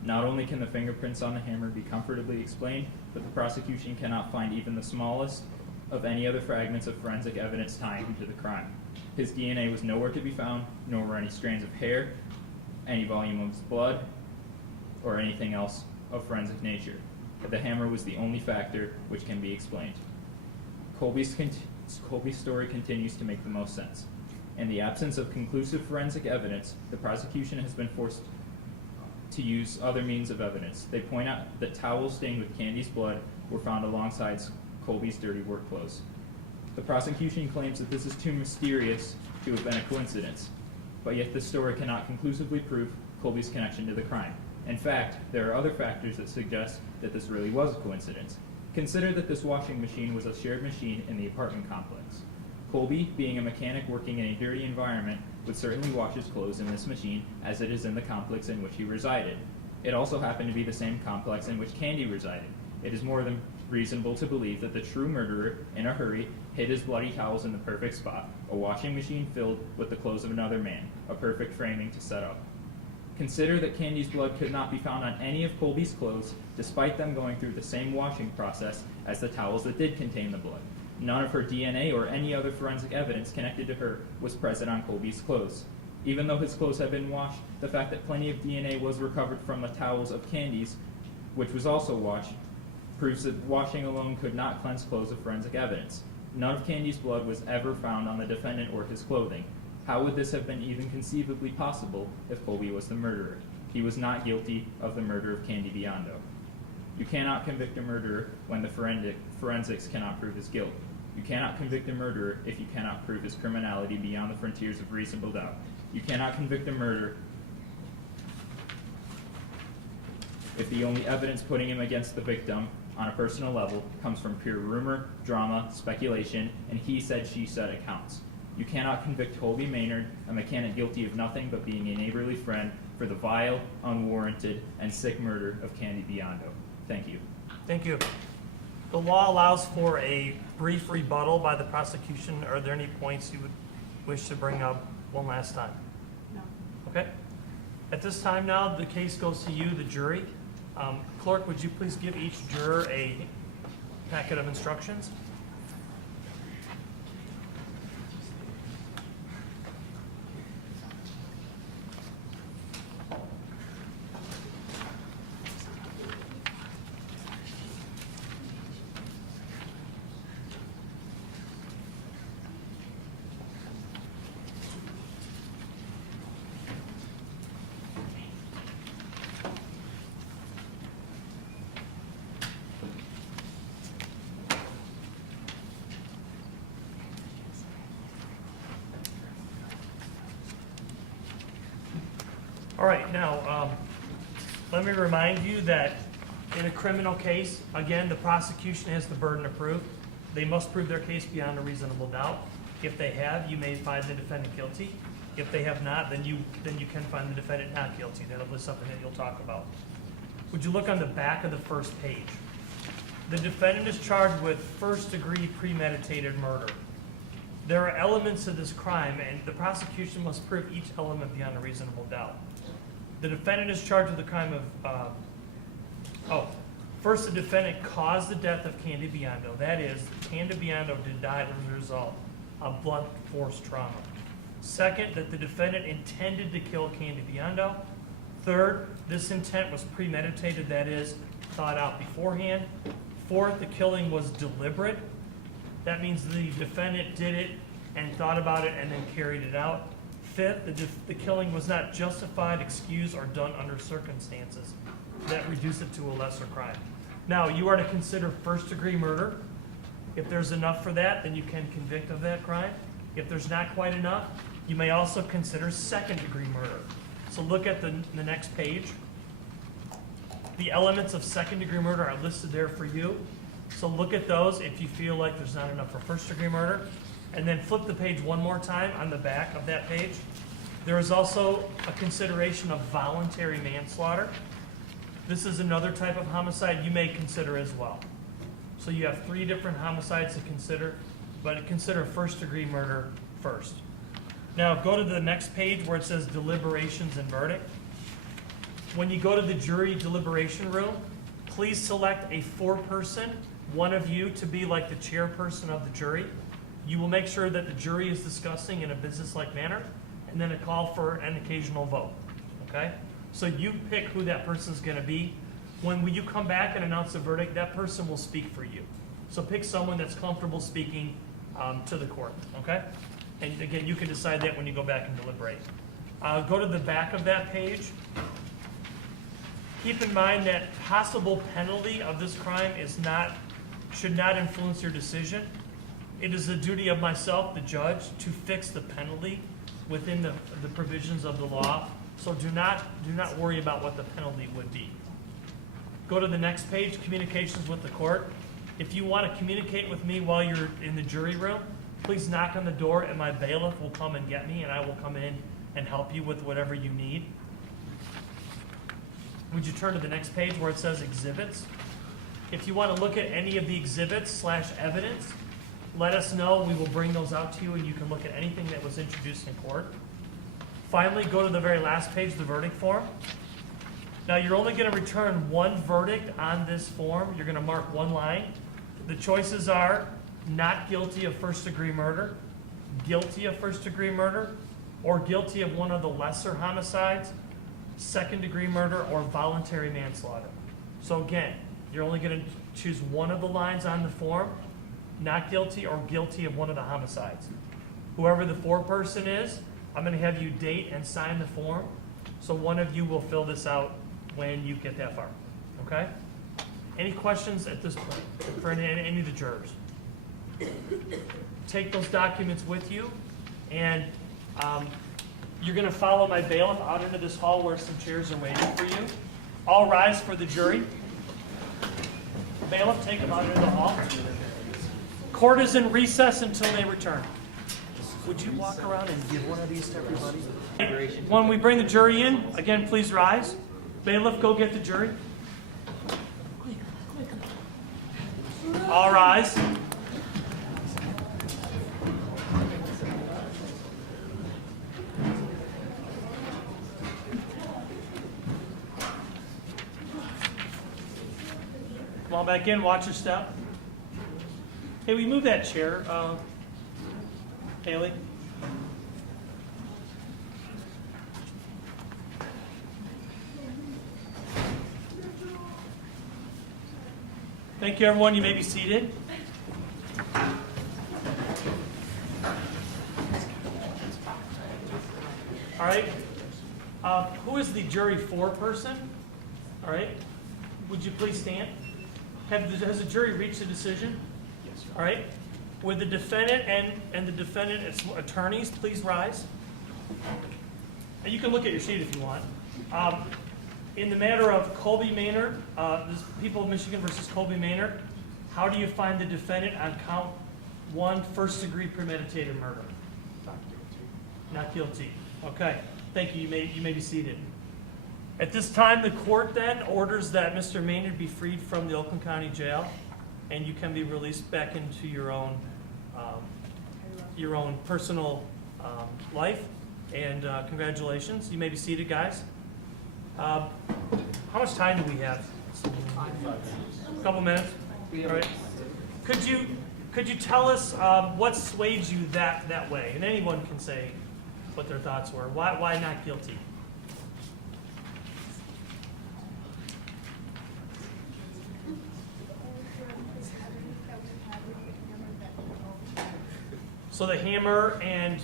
Not only can the fingerprints on the hammer be comfortably explained, but the prosecution cannot find even the smallest of any other fragments of forensic evidence tying him to the crime. His DNA was nowhere to be found, nor were any strands of hair, any volume of his blood, or anything else of forensic nature. The hammer was the only factor which can be explained. Cobie's story continues to make the most sense. In the absence of conclusive forensic evidence, the prosecution has been forced to use other means of evidence. They point out that towels stained with Candy's blood were found alongside Cobie's dirty work clothes. The prosecution claims that this is too mysterious to have been a coincidence, but yet this story cannot conclusively prove Cobie's connection to the crime. In fact, there are other factors that suggest that this really was a coincidence. Consider that this washing machine was a shared machine in the apartment complex. Cobie, being a mechanic working in a dirty environment, would certainly wash his clothes in this machine as it is in the complex in which he resided. It also happened to be the same complex in which Candy resided. It is more than reasonable to believe that the true murderer, in a hurry, hid his bloody towels in the perfect spot, a washing machine filled with the clothes of another man, a perfect framing to set up. Consider that Candy's blood could not be found on any of Cobie's clothes, despite them going through the same washing process as the towels that did contain the blood. None of her DNA or any other forensic evidence connected to her was present on Cobie's clothes. Even though his clothes had been washed, the fact that plenty of DNA was recovered from the towels of Candy's, which was also washed, proves that washing alone could not cleanse clothes of forensic evidence. None of Candy's blood was ever found on the defendant or his clothing. How would this have been even conceivably possible if Cobie was the murderer? He was not guilty of the murder of Candy Biondo. You cannot convict a murderer when the forensics cannot prove his guilt. You cannot convict a murderer if you cannot prove his criminality beyond the frontiers of reasonable doubt. You cannot convict a murderer if the only evidence putting him against the victim on a personal level comes from pure rumor, drama, speculation, and he said, she said accounts. You cannot convict Cobie Maynard, a mechanic guilty of nothing but being a neighborly friend, for the vile, unwarranted, and sick murder of Candy Biondo. Thank you. Thank you. The law allows for a brief rebuttal by the prosecution. Are there any points you would wish to bring up one last time? No. Okay. At this time now, the case goes to you, the jury. Clerk, would you please give each juror a packet of instructions? All right, now, let me remind you that in a criminal case, again, the prosecution has the burden of proof. They must prove their case beyond a reasonable doubt. If they have, you may find the defendant guilty. If they have not, then you can find the defendant not guilty. That'll be something that you'll talk about. Would you look on the back of the first page? The defendant is charged with first-degree premeditated murder. There are elements of this crime, and the prosecution must prove each element beyond a reasonable doubt. The defendant is charged with the crime of, first, the defendant caused the death of Candy Biondo. That is, Candy Biondo did die as a result of blunt force trauma. Second, that the defendant intended to kill Candy Biondo. Third, this intent was premeditated, that is, thought out beforehand. Fourth, the killing was deliberate. That means the defendant did it and thought about it and then carried it out. Fifth, the killing was not justified, excused, or done under circumstances that reduce it to a lesser crime. Now, you are to consider first-degree murder. If there's enough for that, then you can convict of that crime. If there's not quite enough, you may also consider second-degree murder. So look at the next page. The elements of second-degree murder are listed there for you. So look at those if you feel like there's not enough for first-degree murder. And then flip the page one more time on the back of that page. There is also a consideration of voluntary manslaughter. This is another type of homicide you may consider as well. So you have 3 different homicides to consider, but consider first-degree murder first. Now go to the next page where it says Deliberations and Verdict. When you go to the jury deliberation room, please select a 4-person, one of you to be like the chairperson of the jury. You will make sure that the jury is discussing in a business-like manner, and then a call for an occasional vote, okay? So you pick who that person's gonna be. When you come back and announce the verdict, that person will speak for you. So pick someone that's comfortable speaking to the court, okay? And again, you can decide that when you go back and deliberate. Go to the back of that page. Keep in mind that possible penalty of this crime should not influence your decision. It is the duty of myself, the judge, to fix the penalty within the provisions of the law. So do not worry about what the penalty would be. Go to the next page, communications with the court. If you want to communicate with me while you're in the jury room, please knock on the door and my bailiff will come and get me and I will come in and help you with whatever you need. Would you turn to the next page where it says exhibits? If you want to look at any of the exhibits / evidence, let us know. We will bring those out to you and you can look at anything that was introduced in court. Finally, go to the very last page, the verdict form. Now, you're only going to return one verdict on this form. You're going to mark one line. The choices are not guilty of first-degree murder, guilty of first-degree murder, or guilty of one of the lesser homicides, second-degree murder, or voluntary manslaughter. So again, you're only going to choose one of the lines on the form, not guilty or guilty of one of the homicides. Whoever the 4-person is, I'm going to have you date and sign the form. So one of you will fill this out when you get that far. Okay? Any questions at this point for any of the jurors? Take those documents with you, and you're going to follow my bailiff out into this hall where some chairs are waiting for you. All rise for the jury. Bailiff, take them out into the hall. Court is in recess until they return. Would you walk around and give one of these to everybody? When we bring the jury in, again, please rise. Bailiff, go get the jury. All rise. Come on back in, watch your step. Hey, we move that chair, Haley? Thank you, everyone. You may be seated. All right. Who is the jury for person? All right. Would you please stand? Has the jury reached a decision? Yes. All right. Would the defendant and the defendant's attorneys please rise? And you can look at your sheet if you want. In the matter of Cobie Maynard, this People of Michigan versus Cobie Maynard, how do you find the defendant on count 1, first-degree premeditated murder? Not guilty. Okay. Thank you. You may be seated. At this time, the court then orders that Mr. Maynard be freed from the Oakland County Jail, and you can be released back into your own personal life. And congratulations. You may be seated, guys. How much time do we have? A couple minutes. All right. Could you tell us what swayed you that way? And anyone can say what their thoughts were. Why not guilty? So the hammer, and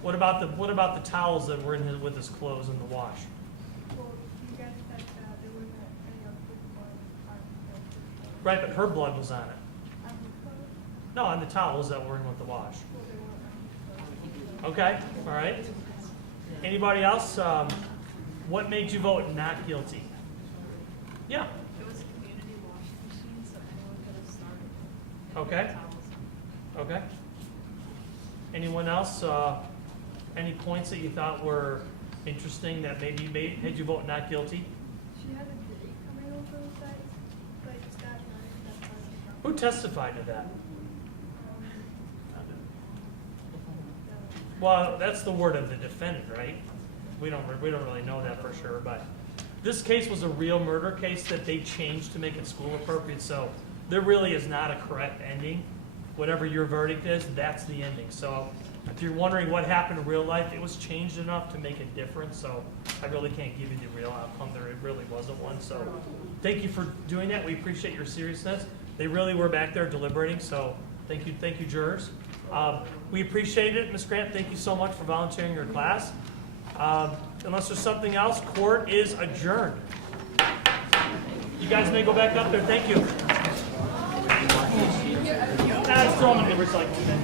what about the towels that were with his clothes in the wash? Right, but her blood was on it. No, on the towels that were in with the wash. Okay, all right. Anybody else? What made you vote not guilty? Yeah. It was a community washing machine, so anyone could have started. Okay. Okay. Anyone else? Any points that you thought were interesting that maybe had you vote not guilty? She had a date coming over with that, but it's got married. That's why she got- Who testified to that? Well, that's the word of the defendant, right? We don't really know that for sure, but this case was a real murder case that they changed to make it school appropriate, so there really is not a correct ending. Whatever your verdict is, that's the ending. So if you're wondering what happened in real life, it was changed enough to make a difference, so I really can't give you the real outcome. There really wasn't one, so thank you for doing that. We appreciate your seriousness. They really were back there deliberating, so thank you, jurors. We appreciate it. Ms. Grant, thank you so much for volunteering your class. Unless there's something else, court is adjourned. You guys may go back up there. Thank you. Let's throw them in the recycling bin.